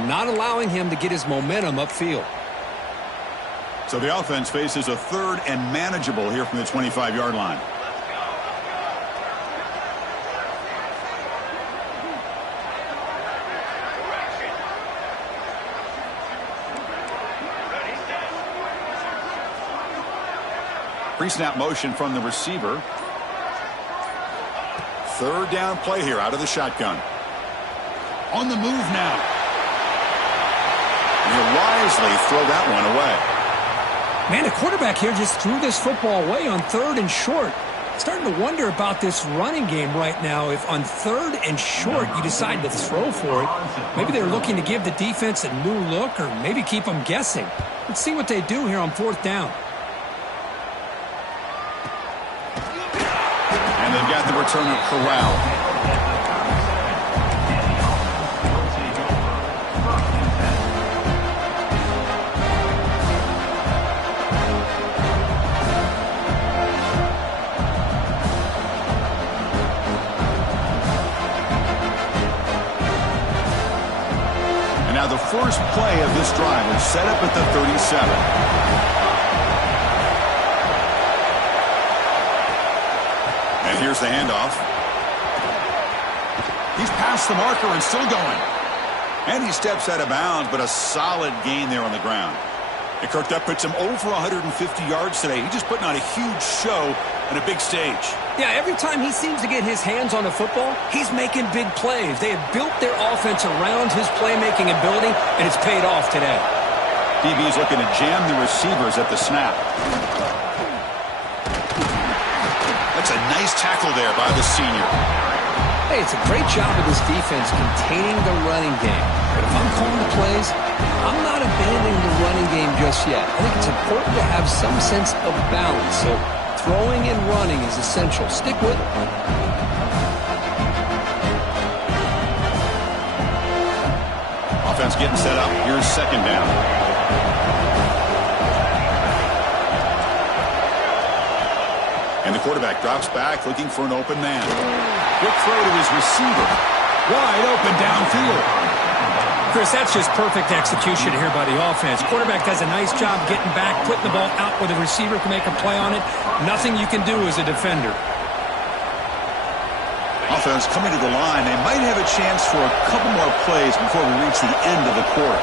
not allowing him to get his momentum upfield. So the offense faces a third and manageable here from the 25-yard line. Pre-snap motion from the receiver. Third down play here out of the shotgun. On the move now. And he'll wisely throw that one away. Man, the quarterback here just threw this football away on third and short. Starting to wonder about this running game right now. If on third and short you decide to throw for it, maybe they're looking to give the defense a new look or maybe keep them guessing. Let's see what they do here on fourth down. And they've got the return of Corral. And now the first play of this drive is set up at the 37. And here's the handoff. He's past the marker and still going. And he steps out of bounds, but a solid gain there on the ground. And Kirk, that puts him over 150 yards today. He's just putting on a huge show on a big stage. Yeah, every time he seems to get his hands on the football, he's making big plays. They have built their offense around his playmaking ability, and it's paid off today. DB's looking to jam the receivers at the snap. That's a nice tackle there by the senior. Hey, it's a great job of this defense containing the running game. But if I'm calling the plays, I'm not abandoning the running game just yet. I think it's important to have some sense of balance. So throwing and running is essential. Stick with it. Offense getting set up. Here's second down. And the quarterback drops back looking for an open man. Quick throw to his receiver. Wide open downfield. Chris, that's just perfect execution here by the offense. Quarterback does a nice job getting back, putting the ball out where the receiver can make a play on it. Nothing you can do as a defender. Offense coming to the line. They might have a chance for a couple more plays before we reach the end of the quarter.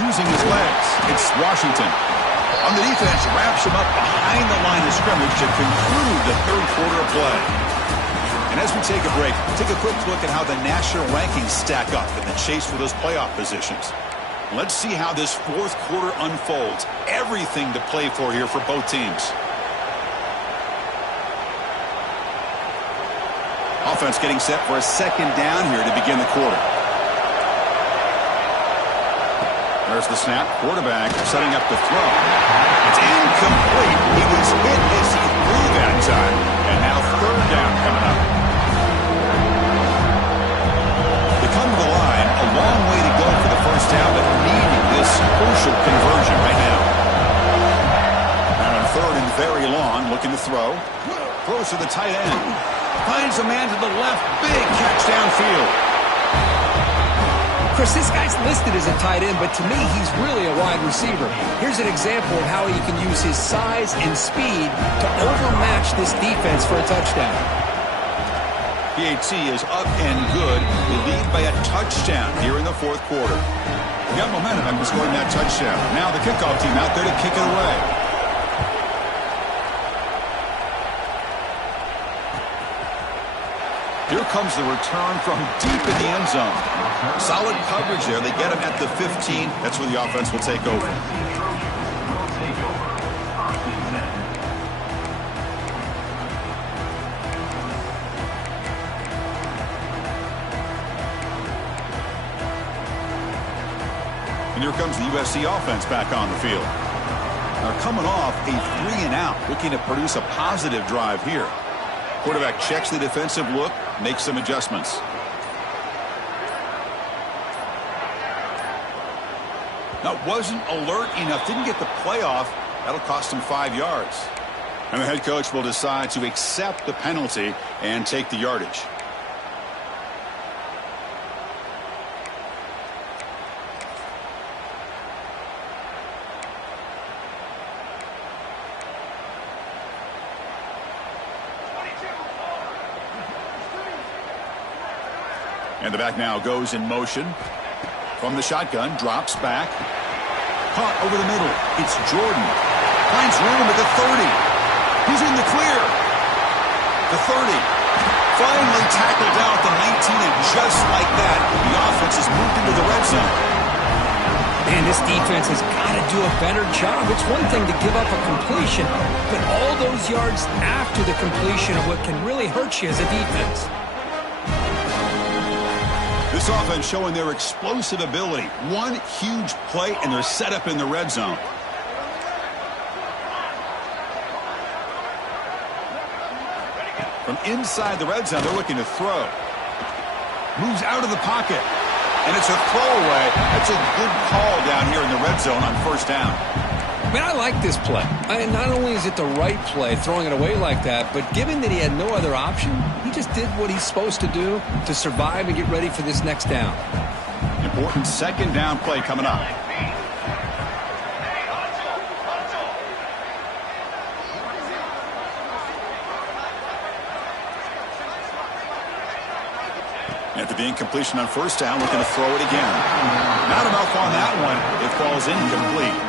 Using his legs, it's Washington. On the defense, wraps him up behind the line of scrimmage to conclude the third quarter of play. And as we take a break, take a quick look at how the national rankings stack up in the chase for those playoff positions. Let's see how this fourth quarter unfolds. Everything to play for here for both teams. Offense getting set for a second down here to begin the quarter. There's the snap. Quarterback setting up the throw. It's incomplete. He was hit as he threw that time. And now third down coming up. They come to the line. A long way to go for the first down, but needing this crucial conversion right now. And on third and very long, looking to throw. Throws to the tight end. Finds a man to the left. Big catch downfield. Chris, this guy's listed as a tight end, but to me, he's really a wide receiver. Here's an example of how he can use his size and speed to overmatch this defense for a touchdown. PAT is up and good. They lead by a touchdown here in the fourth quarter. They got momentum after scoring that touchdown. Now the kickoff team out there to kick it away. Here comes the return from deep in the end zone. Solid coverage there. They get him at the 15. That's where the offense will take over. And here comes the USC offense back on the field. They're coming off a 3-and-out, looking to produce a positive drive here. Quarterback checks the defensive look, makes some adjustments. That wasn't alert enough, didn't get the playoff. That'll cost him 5 yards. And the head coach will decide to accept the penalty and take the yardage. And the back now goes in motion. From the shotgun, drops back. Caught over the middle. It's Jordan. Finds room at the 30. He's in the clear. The 30. Finally tackled down at the 19, and just like that, the offense has moved into the red zone. Man, this defense has got to do a better job. It's one thing to give up a completion, but all those yards after the completion are what can really hurt you as a defense. This offense showing their explosive ability. One huge play, and they're set up in the red zone. From inside the red zone, they're looking to throw. Moves out of the pocket, and it's a throwaway. That's a good call down here in the red zone on first down. Man, I like this play. Not only is it the right play, throwing it away like that, but given that he had no other option, he just did what he's supposed to do to survive and get ready for this next down. Important second down play coming up. After the incompletion on first down, looking to throw it again. Not enough on that one. It falls incomplete.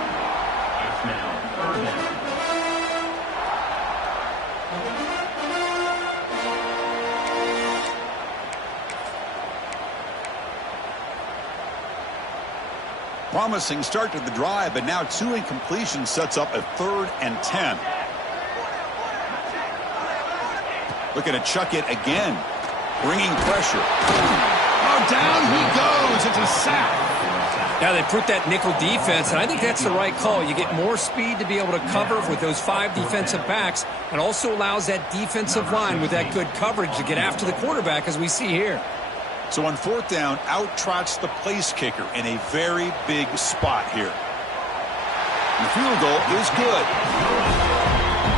Promising start to the drive, but now 2 incompletions sets up a 3rd and 10. Looking to chuck it again. Bringing pressure. Oh, down he goes. It's a sack. Now they put that nickel defense, and I think that's the right call. You get more speed to be able to cover with those 5 defensive backs, and also allows that defensive line with that good coverage to get after the quarterback, as we see here. So on 4th down, out trots the place kicker in a very big spot here. And the field goal is good.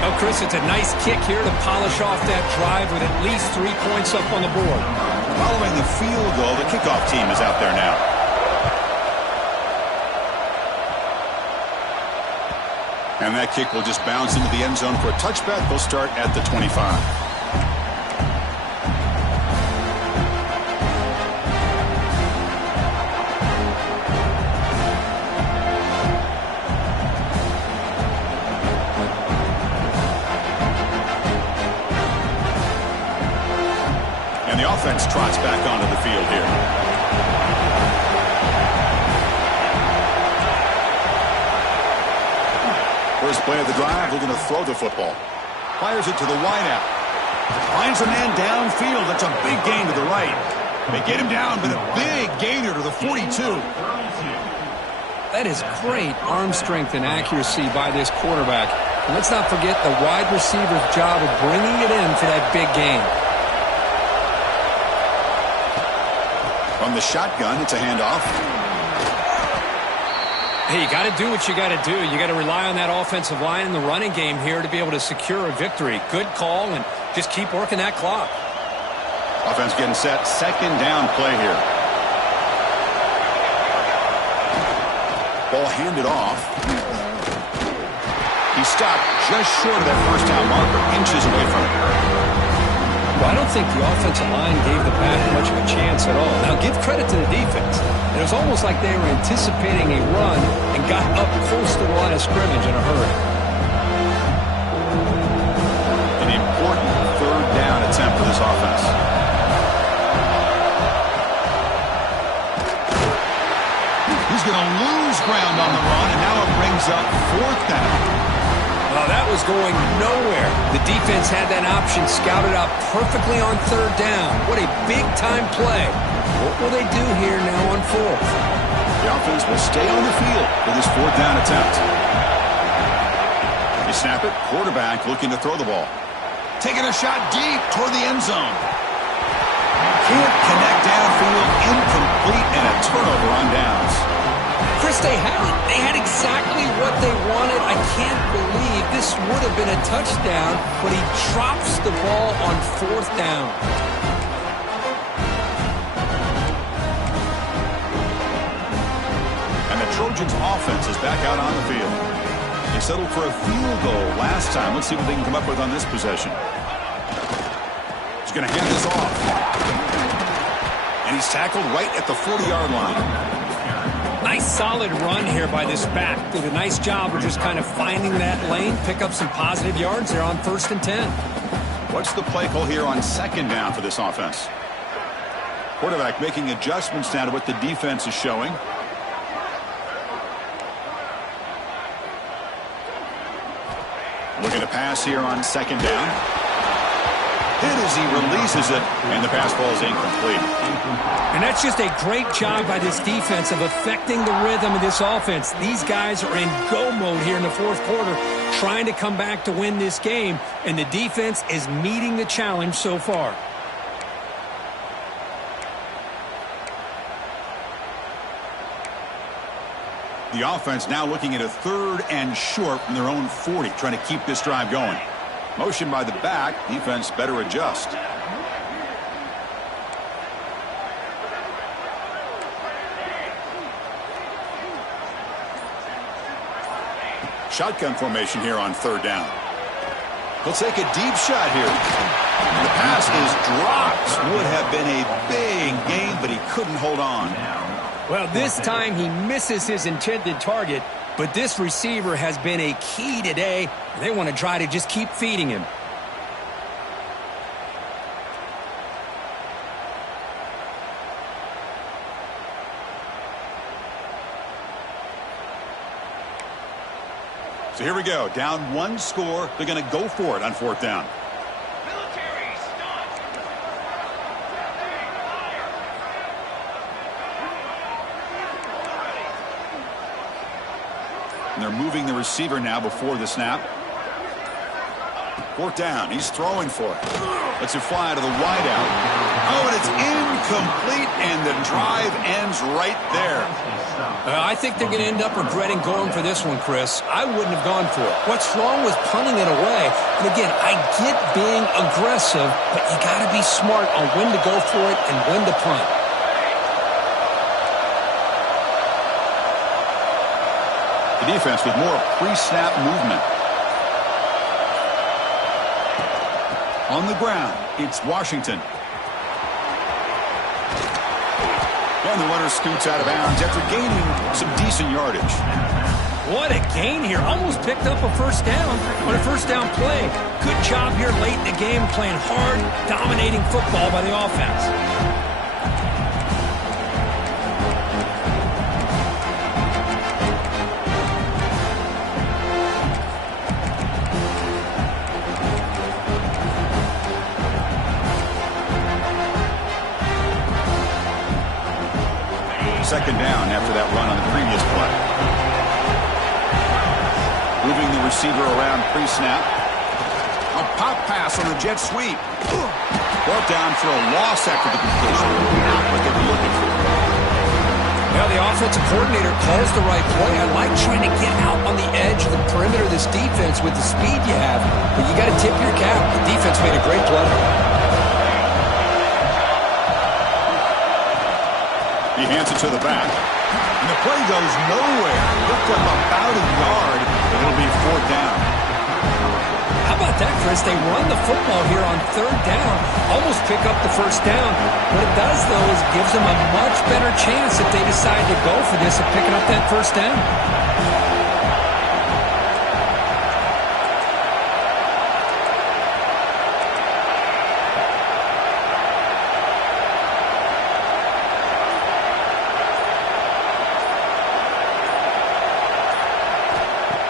Oh, Chris, it's a nice kick here to polish off that drive with at least 3 points up on the board. Following the field goal, the kickoff team is out there now. And that kick will just bounce into the end zone for a touchback. They'll start at the 25. And the offense trots back onto the field here. First play of the drive, looking to throw the football. Fires it to the wideout. Finds a man downfield. That's a big gain to the right. They get him down, but a big gainer to the 42. That is great arm strength and accuracy by this quarterback. And let's not forget the wide receiver's job of bringing it in for that big gain. From the shotgun, it's a handoff. Hey, you got to do what you got to do. You got to rely on that offensive line in the running game here to be able to secure a victory. Good call, and just keep working that clock. Offense getting set. Second down play here. hand it off. He stopped just short of that first down marker, inches away from it. Well, I don't think the offensive line gave the back much of a chance at all. Now, give credit to the defense. It was almost like they were anticipating a run and got up close to the line of scrimmage in a hurry. An important third down attempt for this offense. He's going to lose ground on the run, and now it brings up fourth down. Well, that was going nowhere. The defense had that option scouted out perfectly on third down. What a big-time play. What will they do here now on fourth? The offense will stay on the field for this fourth down attempt. You snap it, quarterback looking to throw the ball. Taking a shot deep toward the end zone. Can't connect downfield, incomplete, and a turnover on downs. Chris, they had exactly what they wanted. I can't believe this would have been a touchdown, but he drops the ball on fourth down. And the Trojans' offense is back out on the field. They settled for a field goal last time. Let's see what they can come up with on this possession. He's going to hand this off. And he's tackled right at the 40-yard line. Nice solid run here by this back. Did a nice job of just kind of finding that lane, pick up some positive yards there on 1st and 10. What's the play call here on second down for this offense? Quarterback making adjustments now to what the defense is showing. Looking to pass here on second down. Hit as he releases it, and the pass ball is incomplete. And that's just a great job by this defense of affecting the rhythm of this offense. These guys are in go mode here in the fourth quarter, trying to come back to win this game, and the defense is meeting the challenge so far. The offense now looking at a 3rd and short from their own 40, trying to keep this drive going. Motion by the back, defense better adjust. Shotgun formation here on 3rd down. He'll take a deep shot here. The pass is dropped. Would have been a big game, but he couldn't hold on. Well, this time he misses his intended target, but this receiver has been a key today. They want to try to just keep feeding him. So here we go. Down 1 score. They're going to go for it on 4th down. And they're moving the receiver now before the snap. 4th down. He's throwing for it. Lets it fly to the wideout. Oh, and it's incomplete, and the drive ends right there. I think they're going to end up regretting going for this one, Chris. I wouldn't have gone for it. What's wrong with punting it away? And again, I get being aggressive, but you got to be smart on when to go for it and when to punt. The defense with more pre-snap movement. On the ground, it's Washington. And the runner scoots out of bounds after gaining some decent yardage. What a gain here. Almost picked up a 1st down on a 1st down play. Good job here late in the game, playing hard, dominating football by the offense. Second down after that run on the previous play. Moving the receiver around pre-snap. A pop pass on the jet sweep. Brought down for a loss after the completion. Not what they were looking for. Well, the offensive coordinator calls the right play. I like trying to get out on the edge of the perimeter of this defense with the speed you have, but you got to tip your cap. The defense made a great play. The He hands it to the back. And the play goes nowhere. Picked up about a yard, but it'll be 4th down. How about that, Chris? They run the football here on 3rd down, almost pick up the 1st down. What it does, though, is gives them a much better chance if they decide to go for this of picking up that 1st down.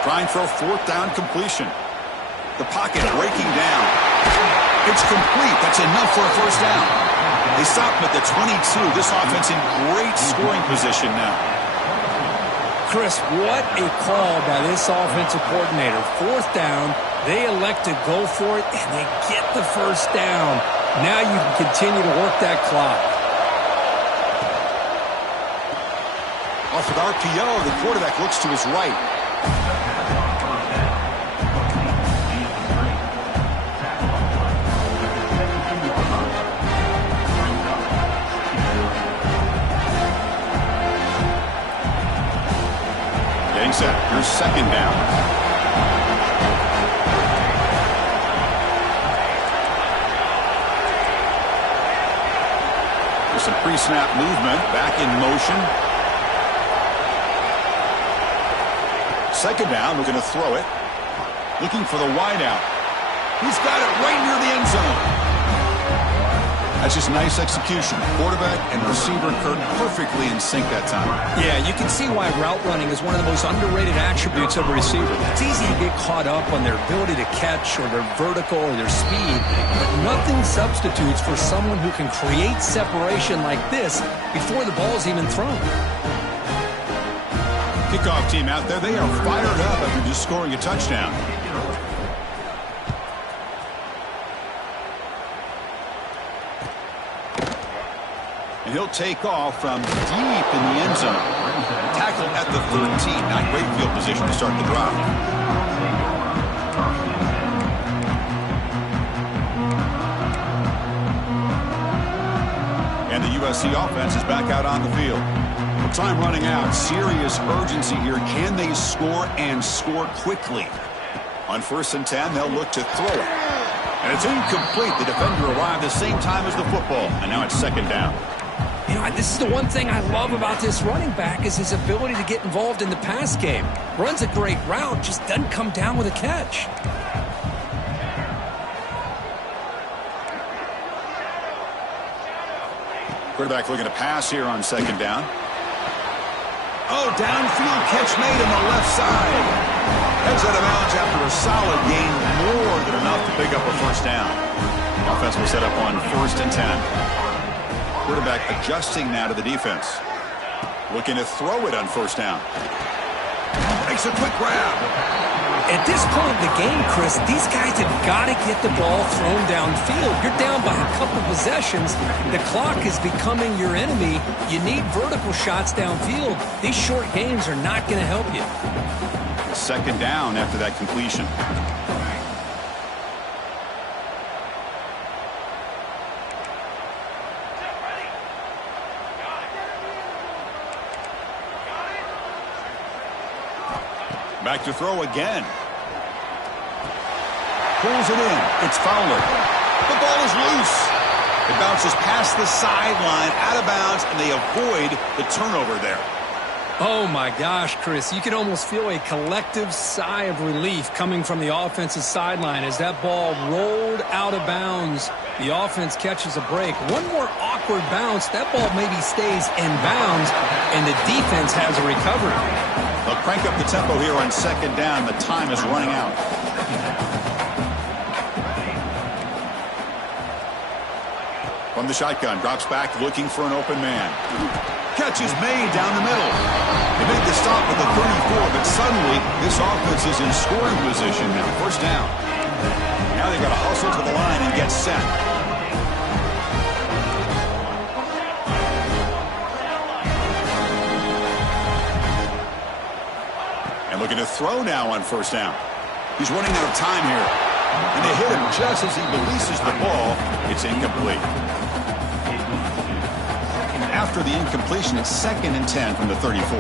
Trying for a 4th down completion. The pocket breaking down. It's complete. That's enough for a 1st down. They stop him at the 22. This offense in great scoring position now. Chris, what a call by this offensive coordinator. 4th down. They elect to go for it, and they get the 1st down. Now you can continue to work that clock. Off with RPO, the quarterback looks to his right. Set. Here's 2nd down. There's some pre-snap movement. Back in motion. 2nd down. We're going to throw it. Looking for the wideout. He's got it right near the end zone. That's just nice execution. Quarterback and receiver occurred perfectly in sync that time. Yeah, you can see why route running is one of the most underrated attributes of a receiver. It's easy to get caught up on their ability to catch or their vertical or their speed, but nothing substitutes for someone who can create separation like this before the ball's even thrown. Kickoff team out there, they are fired up after just scoring a touchdown. He'll take off from deep in the end zone. Tackled at the 13. Not great field position to start the drive. And the USC offense is back out on the field. Time running out. Serious urgency here. Can they score and score quickly? On 1st and 10, they'll look to throw it. And it's incomplete. The defender arrived the same time as the football. And now it's 2nd down. You know, this is the one thing I love about this running back is his ability to get involved in the pass game. Runs a great route, just doesn't come down with a catch. Quarterback looking to pass here on 2nd down. Oh, downfield catch made on the left side. Heads out of bounds after a solid gain, more than enough to pick up a 1st down. Offense will set up on 1st and 10. Quarterback adjusting now to the defense. Looking to throw it on 1st down. Makes a quick grab. At this point in the game, Chris, these guys have got to get the ball thrown downfield. You're down by a couple possessions. The clock is becoming your enemy. You need vertical shots downfield. These short games are not going to help you. 2nd down after that completion. Back to throw again. Pulls it in. It's Fowler. The ball is loose. It bounces past the sideline, out of bounds, and they avoid the turnover there. Oh, my gosh, Chris. You can almost feel a collective sigh of relief coming from the offensive sideline as that ball rolled out of bounds. The offense catches a break. One more awkward bounce. That ball maybe stays in bounds, and the defense has a recovery. They'll crank up the tempo here on 2nd down. The time is running out. From the shotgun, drops back looking for an open man. Catch is made down the middle. They made the stop at the 34, but suddenly this offense is in scoring position now. 1st down. Now they've got to hustle to the line and get set. And looking to throw now on 1st down. He's running out of time here. And they hit him just as he releases the ball. It's incomplete. After after the incompletion, it's 2nd and 10 from the 34.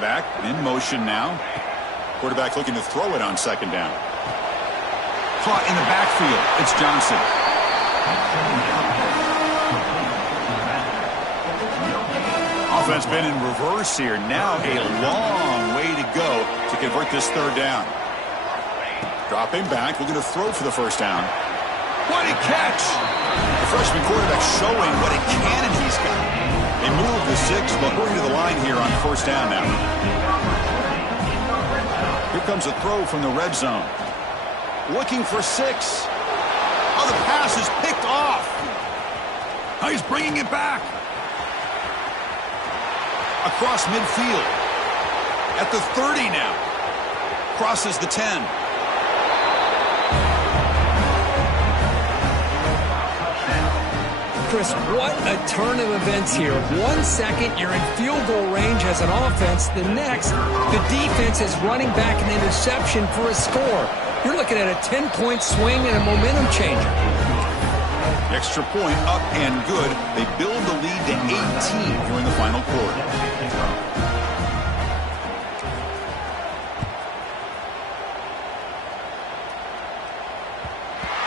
Back in motion now. Quarterback looking to throw it on 2nd down. Caught in the backfield. It's Johnson. Offense been in reverse here. Now a long way to go to convert this 3rd down. Dropping back, looking to throw for the 1st down. What a catch! The freshman quarterback showing what a cannon he's got. They move the 6, but hurry to the line here on 1st down now. Here comes a throw from the red zone. Looking for 6. Oh, the pass is picked off. Oh, he's bringing it back. Across midfield. At the 30 now. Crosses the 10. Chris, what a turn of events here. 1 second, you're in field goal range as an offense. The next, the defense is running back an interception for a score. You're looking at a 10-point swing and a momentum changer. Extra point up and good. They build the lead to 18 here in the final quarter.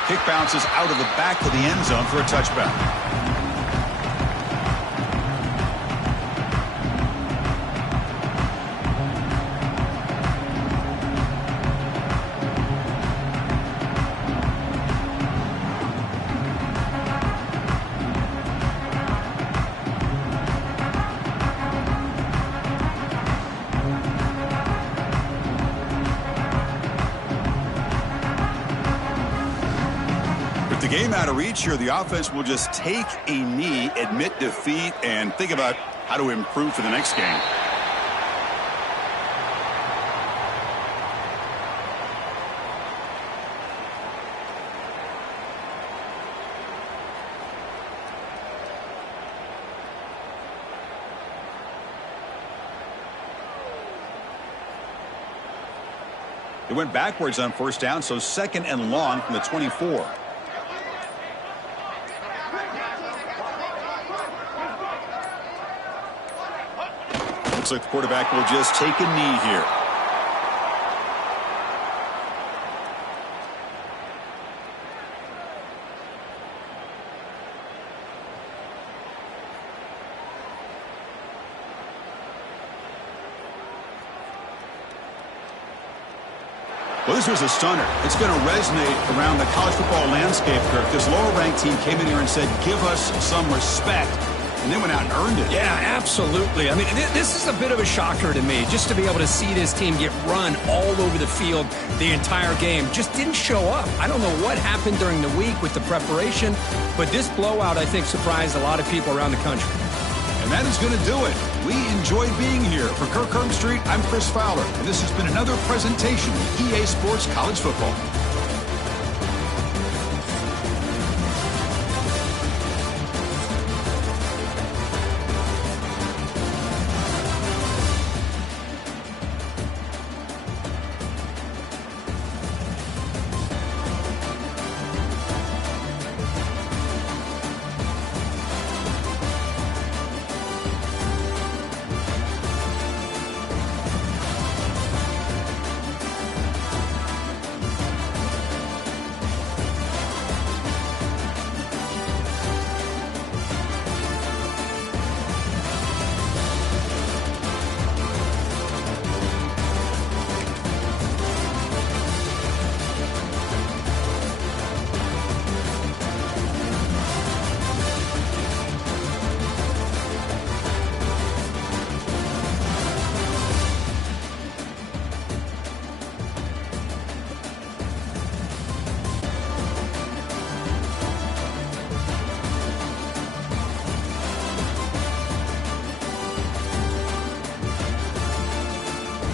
Kick bounces out of the back of the end zone for a touchback. Game out of reach here. The offense will just take a knee, admit defeat, and think about how to improve for the next game. It went backwards on 1st down, so 2nd and long from the 24. Looks like the quarterback will just take a knee here. Well, this was a stunner. It's going to resonate around the college football landscape, Kirk. This lower-ranked team came in here and said, give us some respect. And they went out and earned it. Yeah, absolutely. I mean, this is a bit of a shocker to me, just to be able to see this team get run all over the field the entire game. Just didn't show up. I don't know what happened during the week with the preparation, but this blowout, I think, surprised a lot of people around the country. And that is going to do it. We enjoyed being here. For Kirk Street, I'm Chris Fowler, and this has been another presentation of EA Sports College Football.